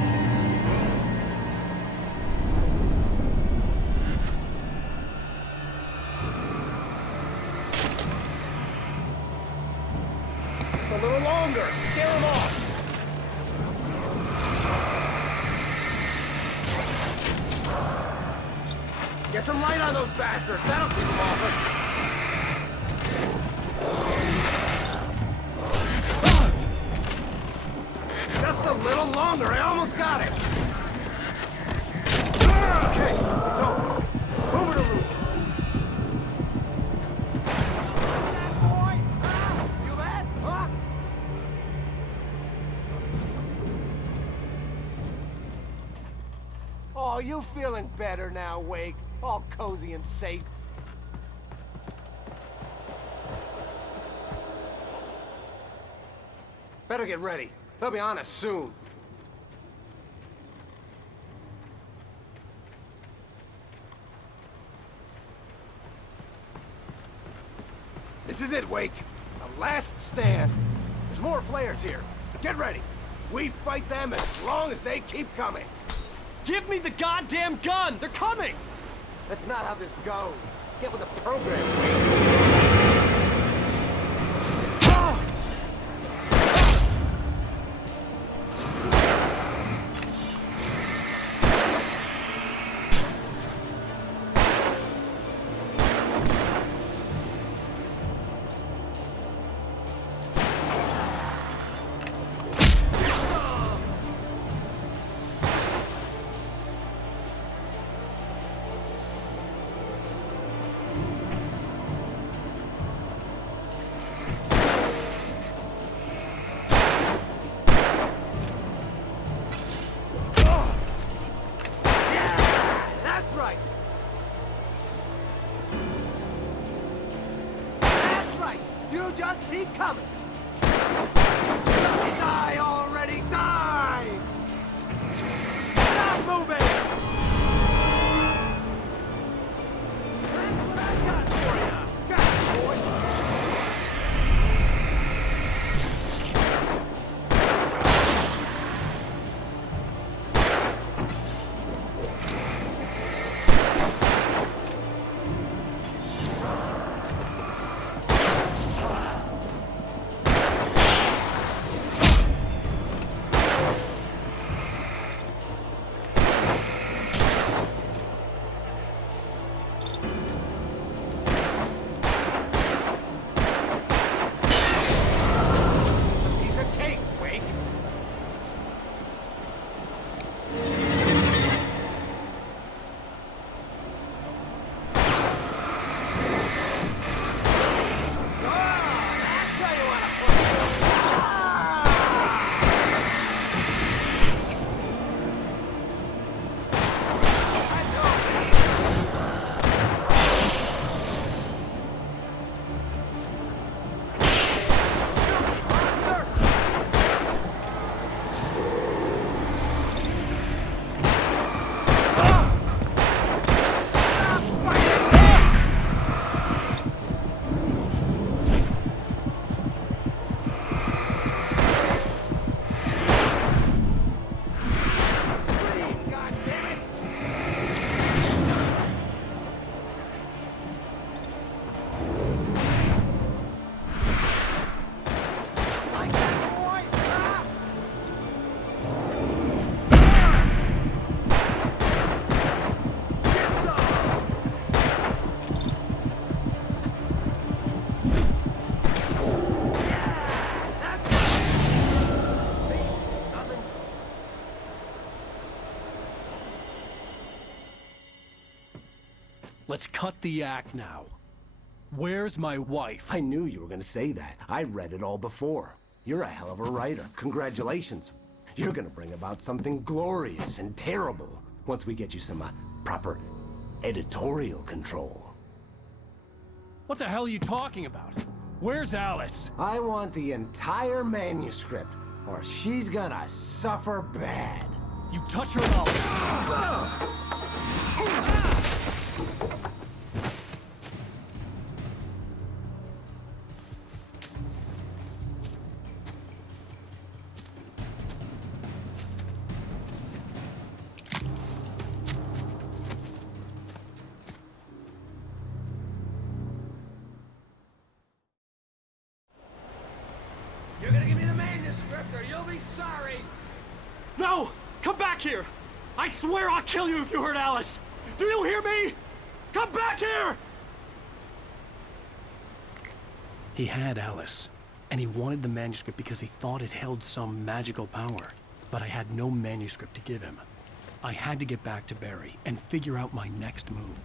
Just a little longer. Scare them off. Get some light on those bastards. That'll keep them off us. Just a little longer. I almost got it. Okay, it's over. Move it or lose it. Boy! Feel that? Huh? Oh, you feeling better now, Wake? All cozy and safe. Better get ready. They'll be on us soon. This is it, Wake. The last stand. There's more flares here. Get ready. We fight them as long as they keep coming. Give me the goddamn gun! They're coming! That's not how this goes. Get with the program, Wake. You just keep coming! Die already! Die! Stop moving! That's what I got for you! Got it, boy! Let's cut the act now. Where's my wife? I knew you were gonna say that. I read it all before. You're a hell of a writer. Congratulations. You're gonna bring about something glorious and terrible once we get you some proper editorial control. What the hell are you talking about? Where's Alice? I want the entire manuscript, or she's gonna suffer bad. You touch her and You're gonna give me the manuscript, or you'll be sorry. No! Come back here! I swear I'll kill you if you hurt Alice! Do you hear me? Come back here! He had Alice, and he wanted the manuscript because he thought it held some magical power. But I had no manuscript to give him. I had to get back to Barry and figure out my next move.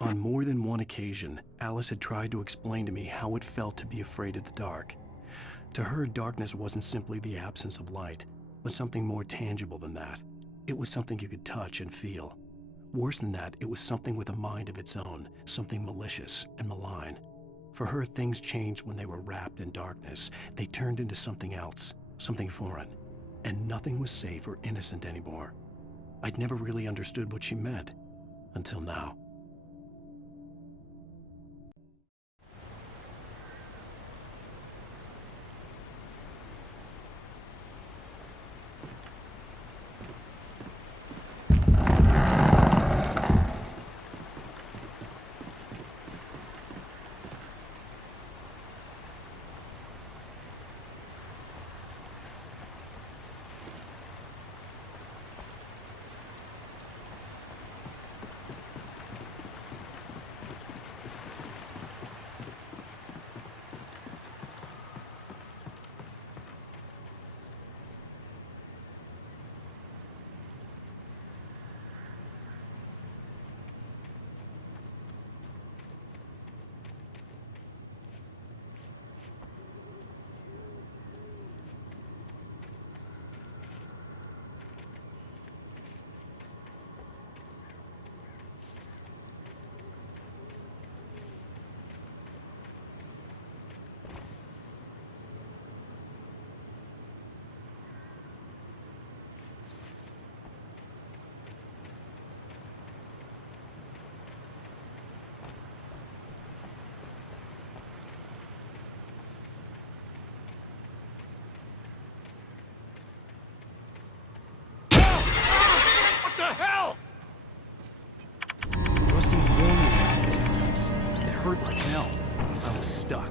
On more than one occasion, Alice had tried to explain to me how it felt to be afraid of the dark. To her, darkness wasn't simply the absence of light, but something more tangible than that. It was something you could touch and feel. Worse than that, it was something with a mind of its own, something malicious and malign. For her, things changed when they were wrapped in darkness. They turned into something else, something foreign, and nothing was safe or innocent anymore. I'd never really understood what she meant, until now. Rusty warned me about these traps. It hurt like hell. I was stuck.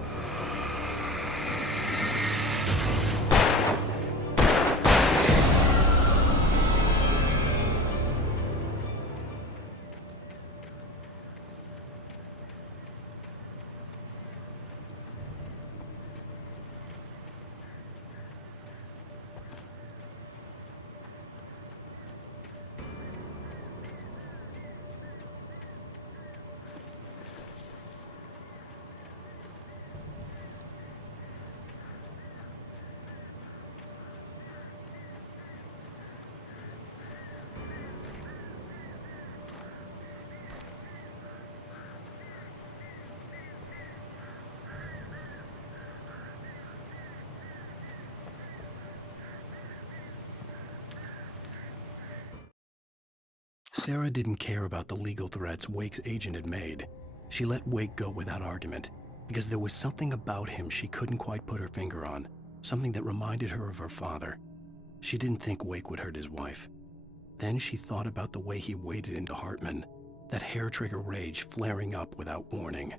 Sarah didn't care about the legal threats Wake's agent had made. She let Wake go without argument, because there was something about him she couldn't quite put her finger on, something that reminded her of her father. She didn't think Wake would hurt his wife. Then she thought about the way he waded into Hartman, that hair-trigger rage flaring up without warning.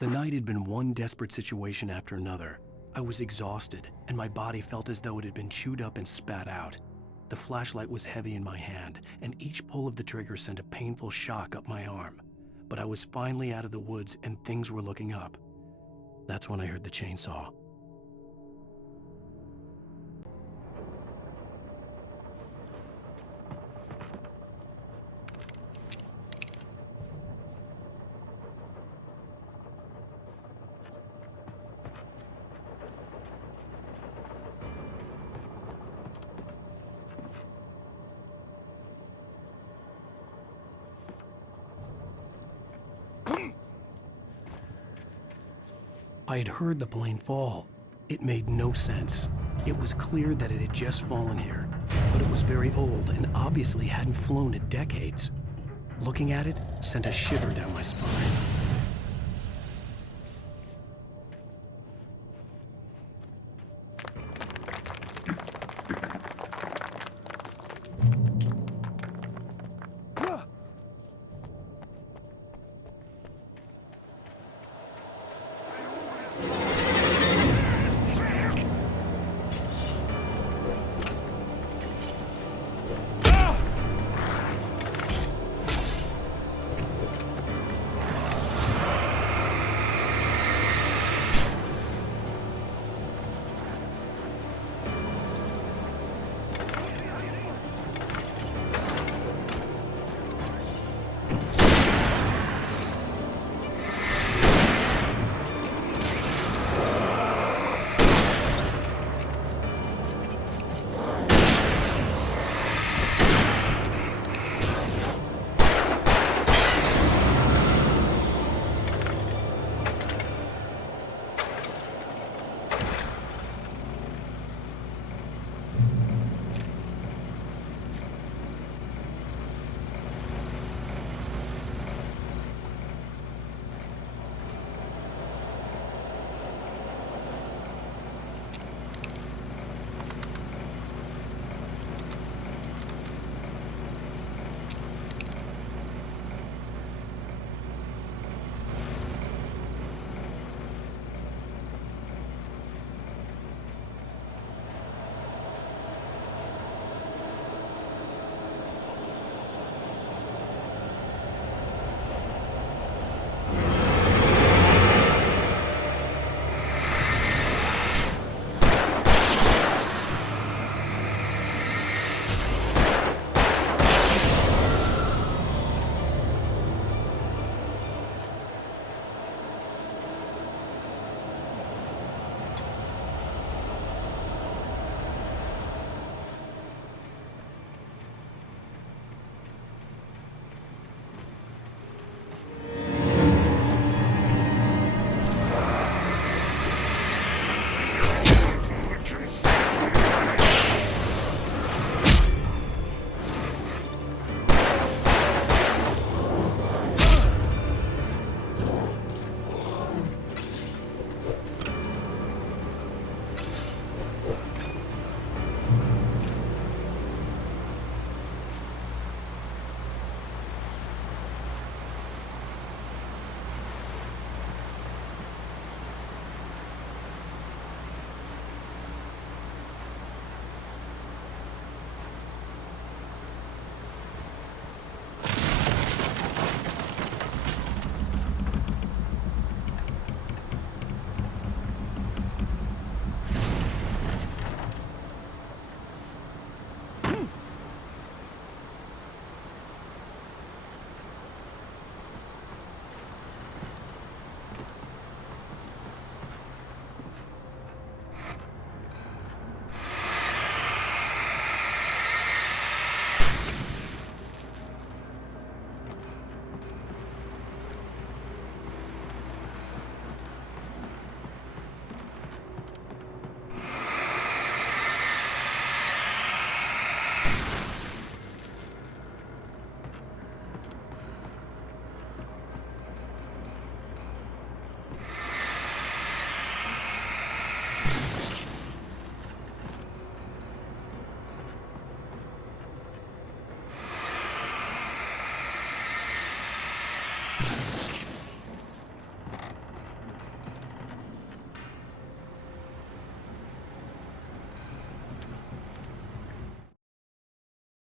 The night had been one desperate situation after another. I was exhausted, and my body felt as though it had been chewed up and spat out. The flashlight was heavy in my hand, and each pull of the trigger sent a painful shock up my arm. But I was finally out of the woods, and things were looking up. That's when I heard the chainsaw. I had heard the plane fall. It made no sense. It was clear that it had just fallen here, but it was very old and obviously hadn't flown in decades. Looking at it sent a shiver down my spine.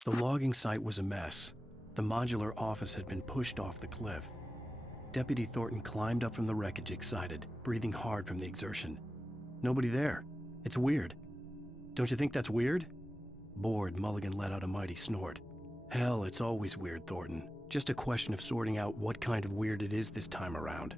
The logging site was a mess. The modular office had been pushed off the cliff. Deputy Thornton climbed up from the wreckage excited, breathing hard from the exertion. Nobody there. It's weird. Don't you think that's weird? Bored, Mulligan let out a mighty snort. Hell, it's always weird, Thornton. Just a question of sorting out what kind of weird it is this time around.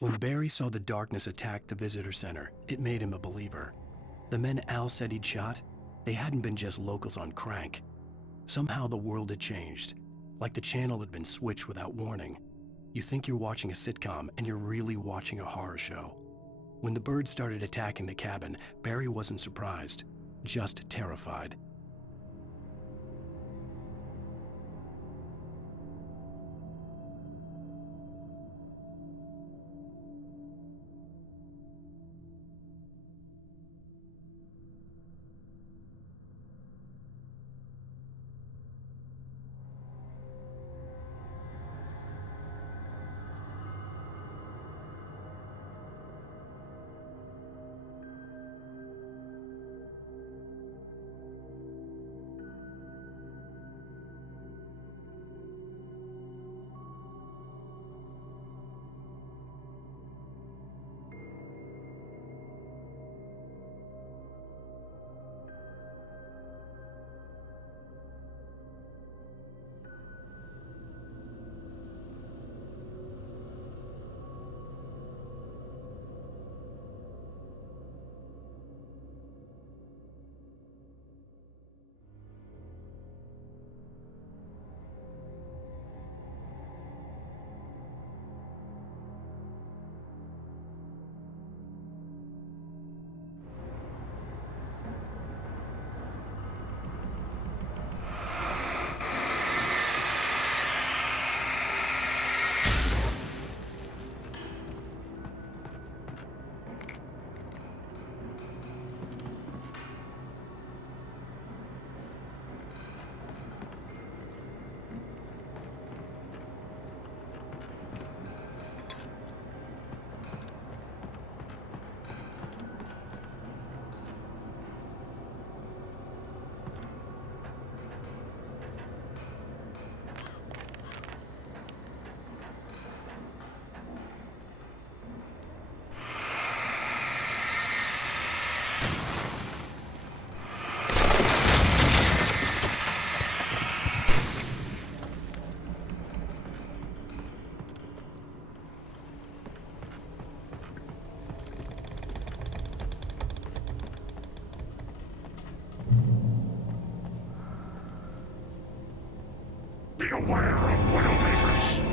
When Barry saw the darkness attack the visitor center, it made him a believer. The men Al said he'd shot, they hadn't been just locals on crank. Somehow the world had changed, like the channel had been switched without warning. You think you're watching a sitcom, and you're really watching a horror show. When the birds started attacking the cabin, Barry wasn't surprised, just terrified. Beware of Widowmakers.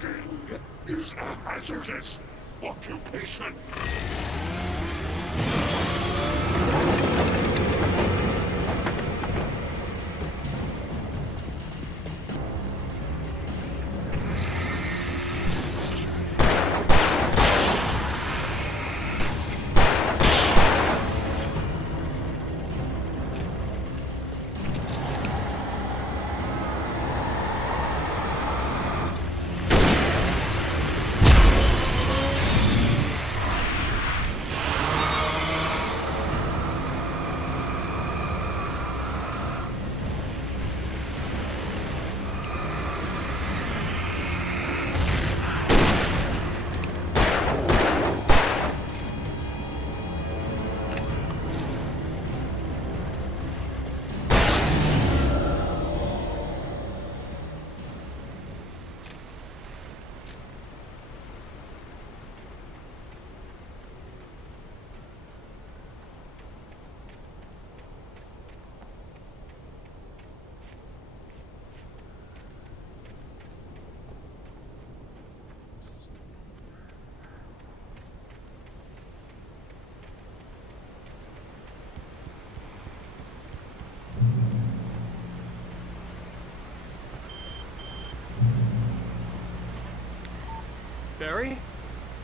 Working is a hazardous occupation. Barry?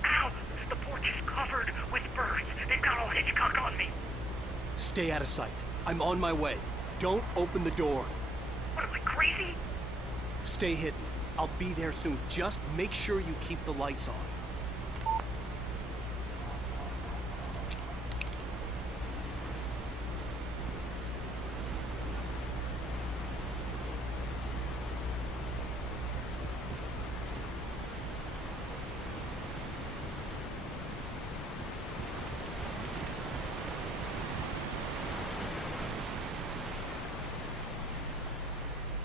Ow! The porch is covered with birds. They've got all Hitchcock on me. Stay out of sight. I'm on my way. Don't open the door. What am I, crazy? Stay hidden. I'll be there soon. Just make sure you keep the lights on.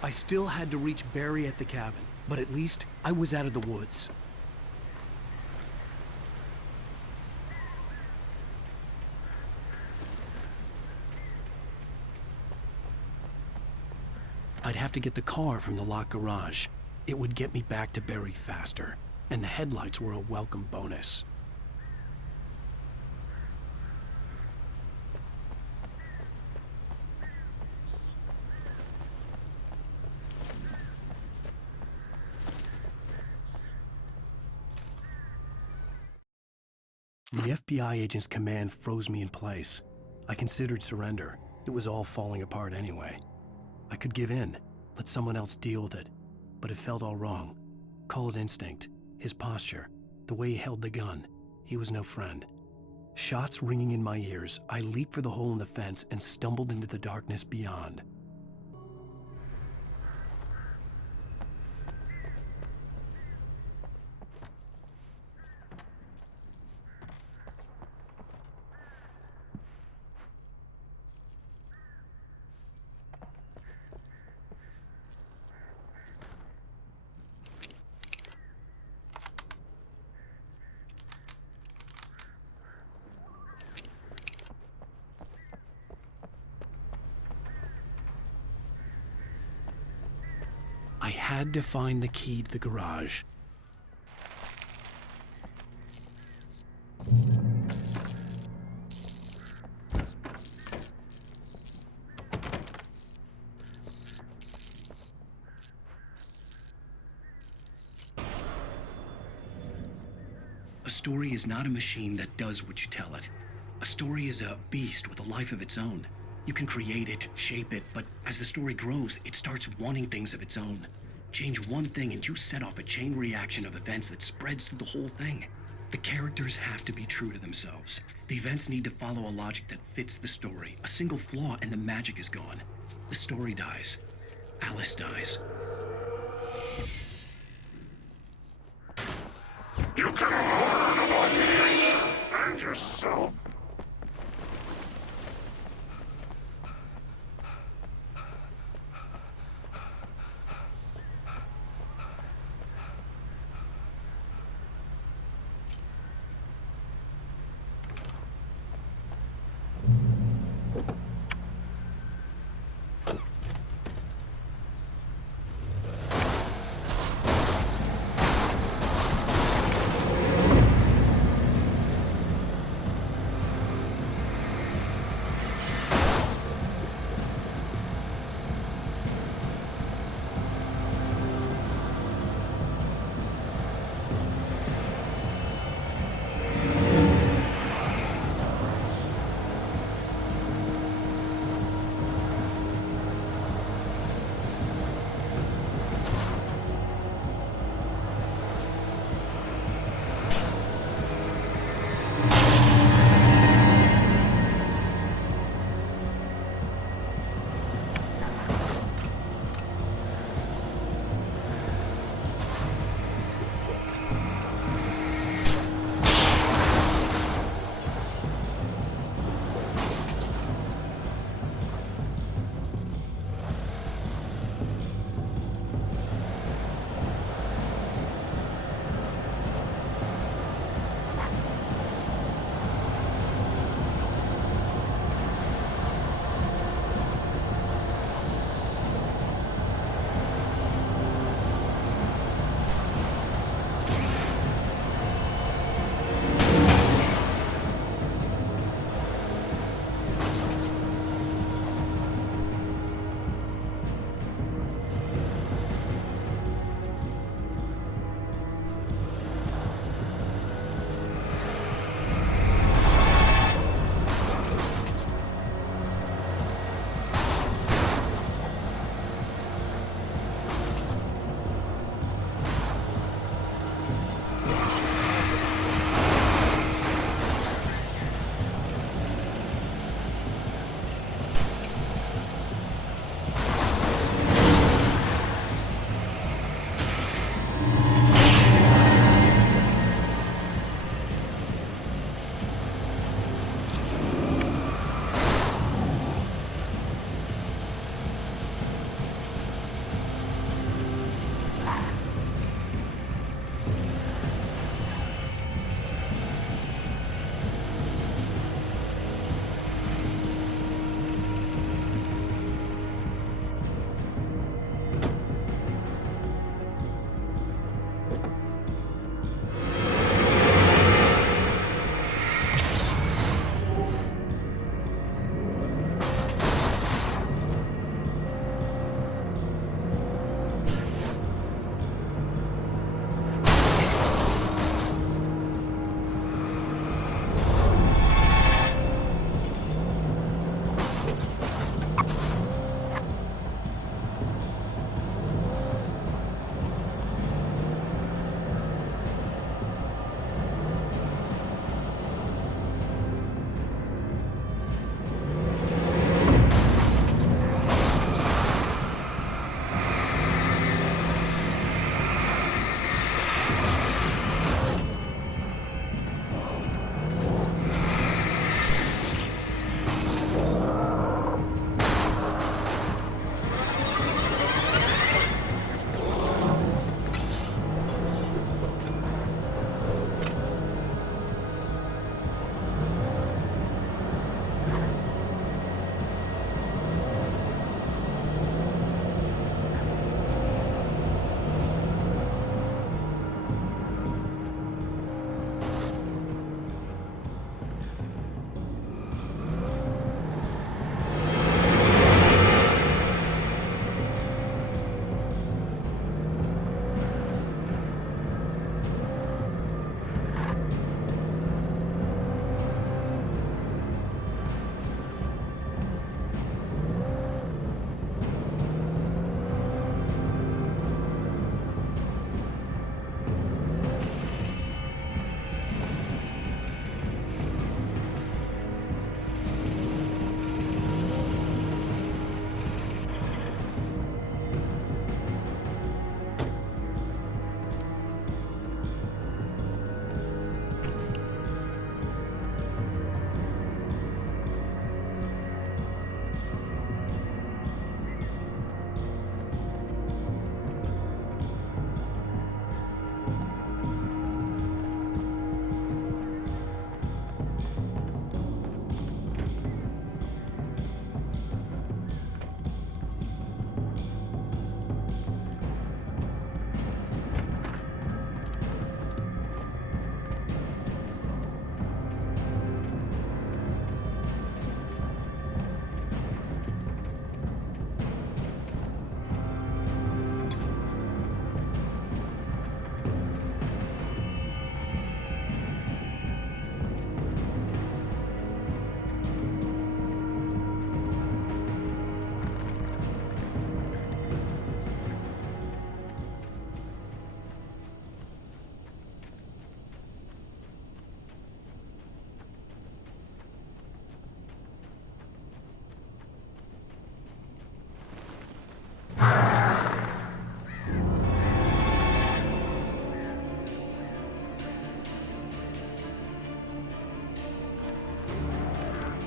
I still had to reach Barry at the cabin, but at least I was out of the woods. I'd have to get the car from the locked garage. It would get me back to Barry faster, and the headlights were a welcome bonus. The FBI agent's command froze me in place. I considered surrender. It was all falling apart anyway. I could give in, let someone else deal with it, but it felt all wrong. Call it instinct, his posture, the way he held the gun. He was no friend. Shots ringing in my ears, I leaped for the hole in the fence and stumbled into the darkness beyond. I had to find the key to the garage. A story is not a machine that does what you tell it. A story is a beast with a life of its own. You can create it, shape it, but as the story grows, it starts wanting things of its own. Change one thing and you set off a chain reaction of events that spreads through the whole thing. The characters have to be true to themselves. The events need to follow a logic that fits the story. A single flaw and the magic is gone. The story dies. Alice dies. You can harm our nation and yourself.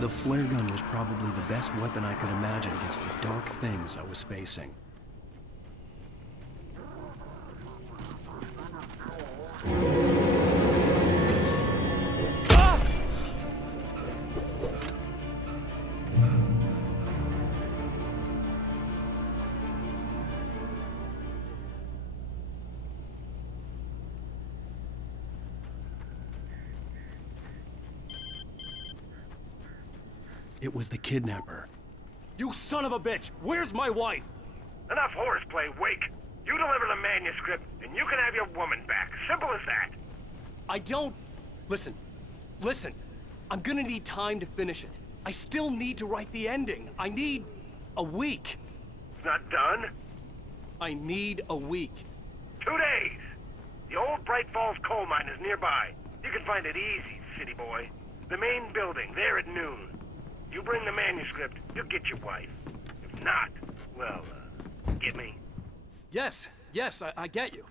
The flare gun was probably the best weapon I could imagine against the dark things I was facing. It was the kidnapper. You son of a bitch! Where's my wife? Enough horseplay, Wake. You deliver the manuscript, and you can have your woman back. Simple as that. I don't... Listen. I'm gonna need time to finish it. I still need to write the ending. I need a week. It's not done? I need a week. 2 days. The old Bright Falls coal mine is nearby. You can find it easy, city boy. The main building, there at noon. You bring the manuscript, you'll get your wife. If not, well, get me. Yes, I get you.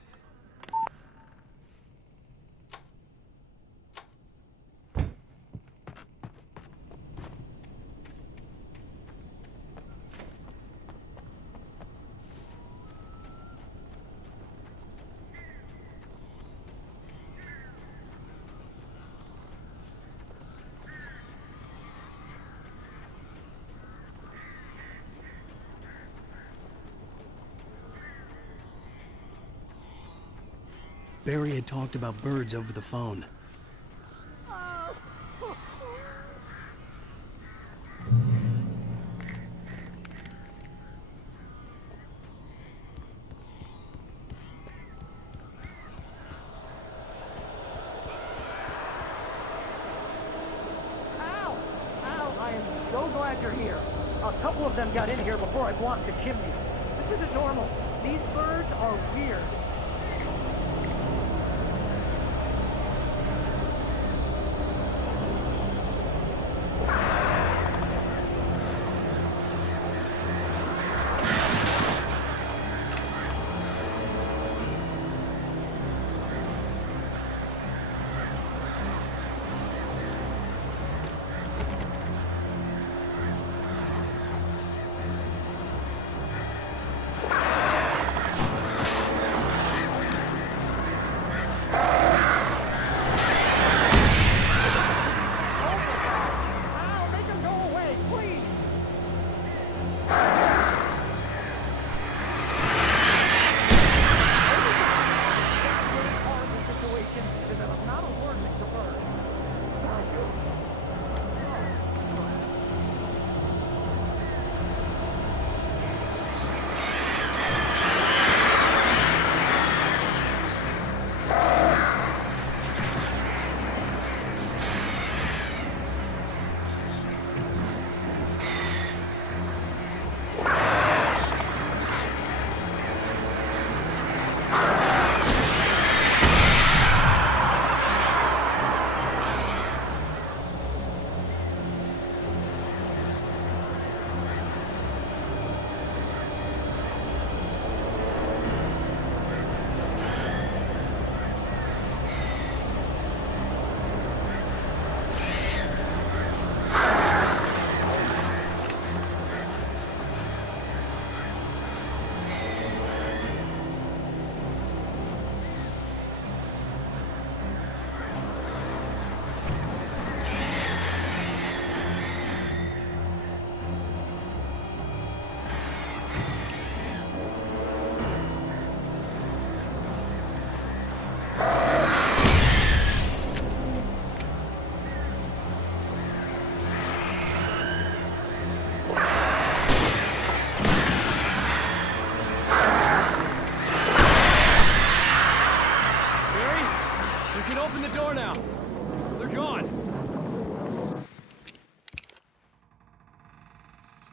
Barry had talked about birds over the phone. Al, I am so glad you're here. A couple of them got in here before I blocked the chimney. This isn't normal. These birds are weird.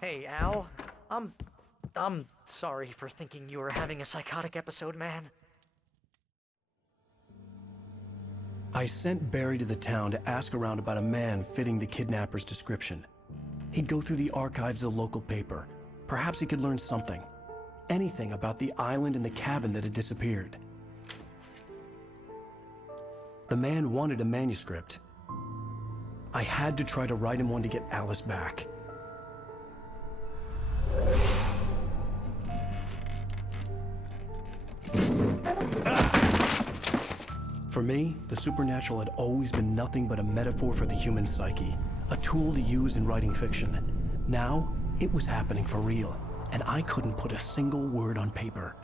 Hey, Al. I'm sorry for thinking you were having a psychotic episode, man. I sent Barry to the town to ask around about a man fitting the kidnapper's description. He'd go through the archives of the local paper. Perhaps he could learn something. Anything about the island and the cabin that had disappeared. The man wanted a manuscript. I had to try to write him one to get Alice back. For me, the supernatural had always been nothing but a metaphor for the human psyche, a tool to use in writing fiction. Now, it was happening for real, and I couldn't put a single word on paper.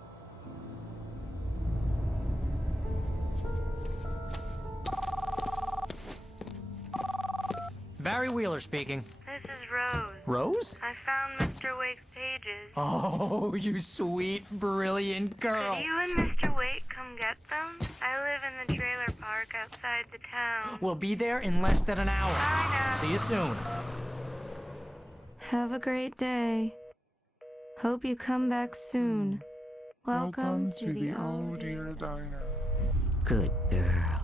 Barry Wheeler speaking. This is Rose. Rose? I found Mr. Wake's pages. Oh, you sweet, brilliant girl. Could you and Mr. Wake come get them? I live in the trailer park outside the town. We'll be there in less than an hour. I know. See you soon. Have a great day. Hope you come back soon. Welcome to the Oh Dear Diner. Good girl.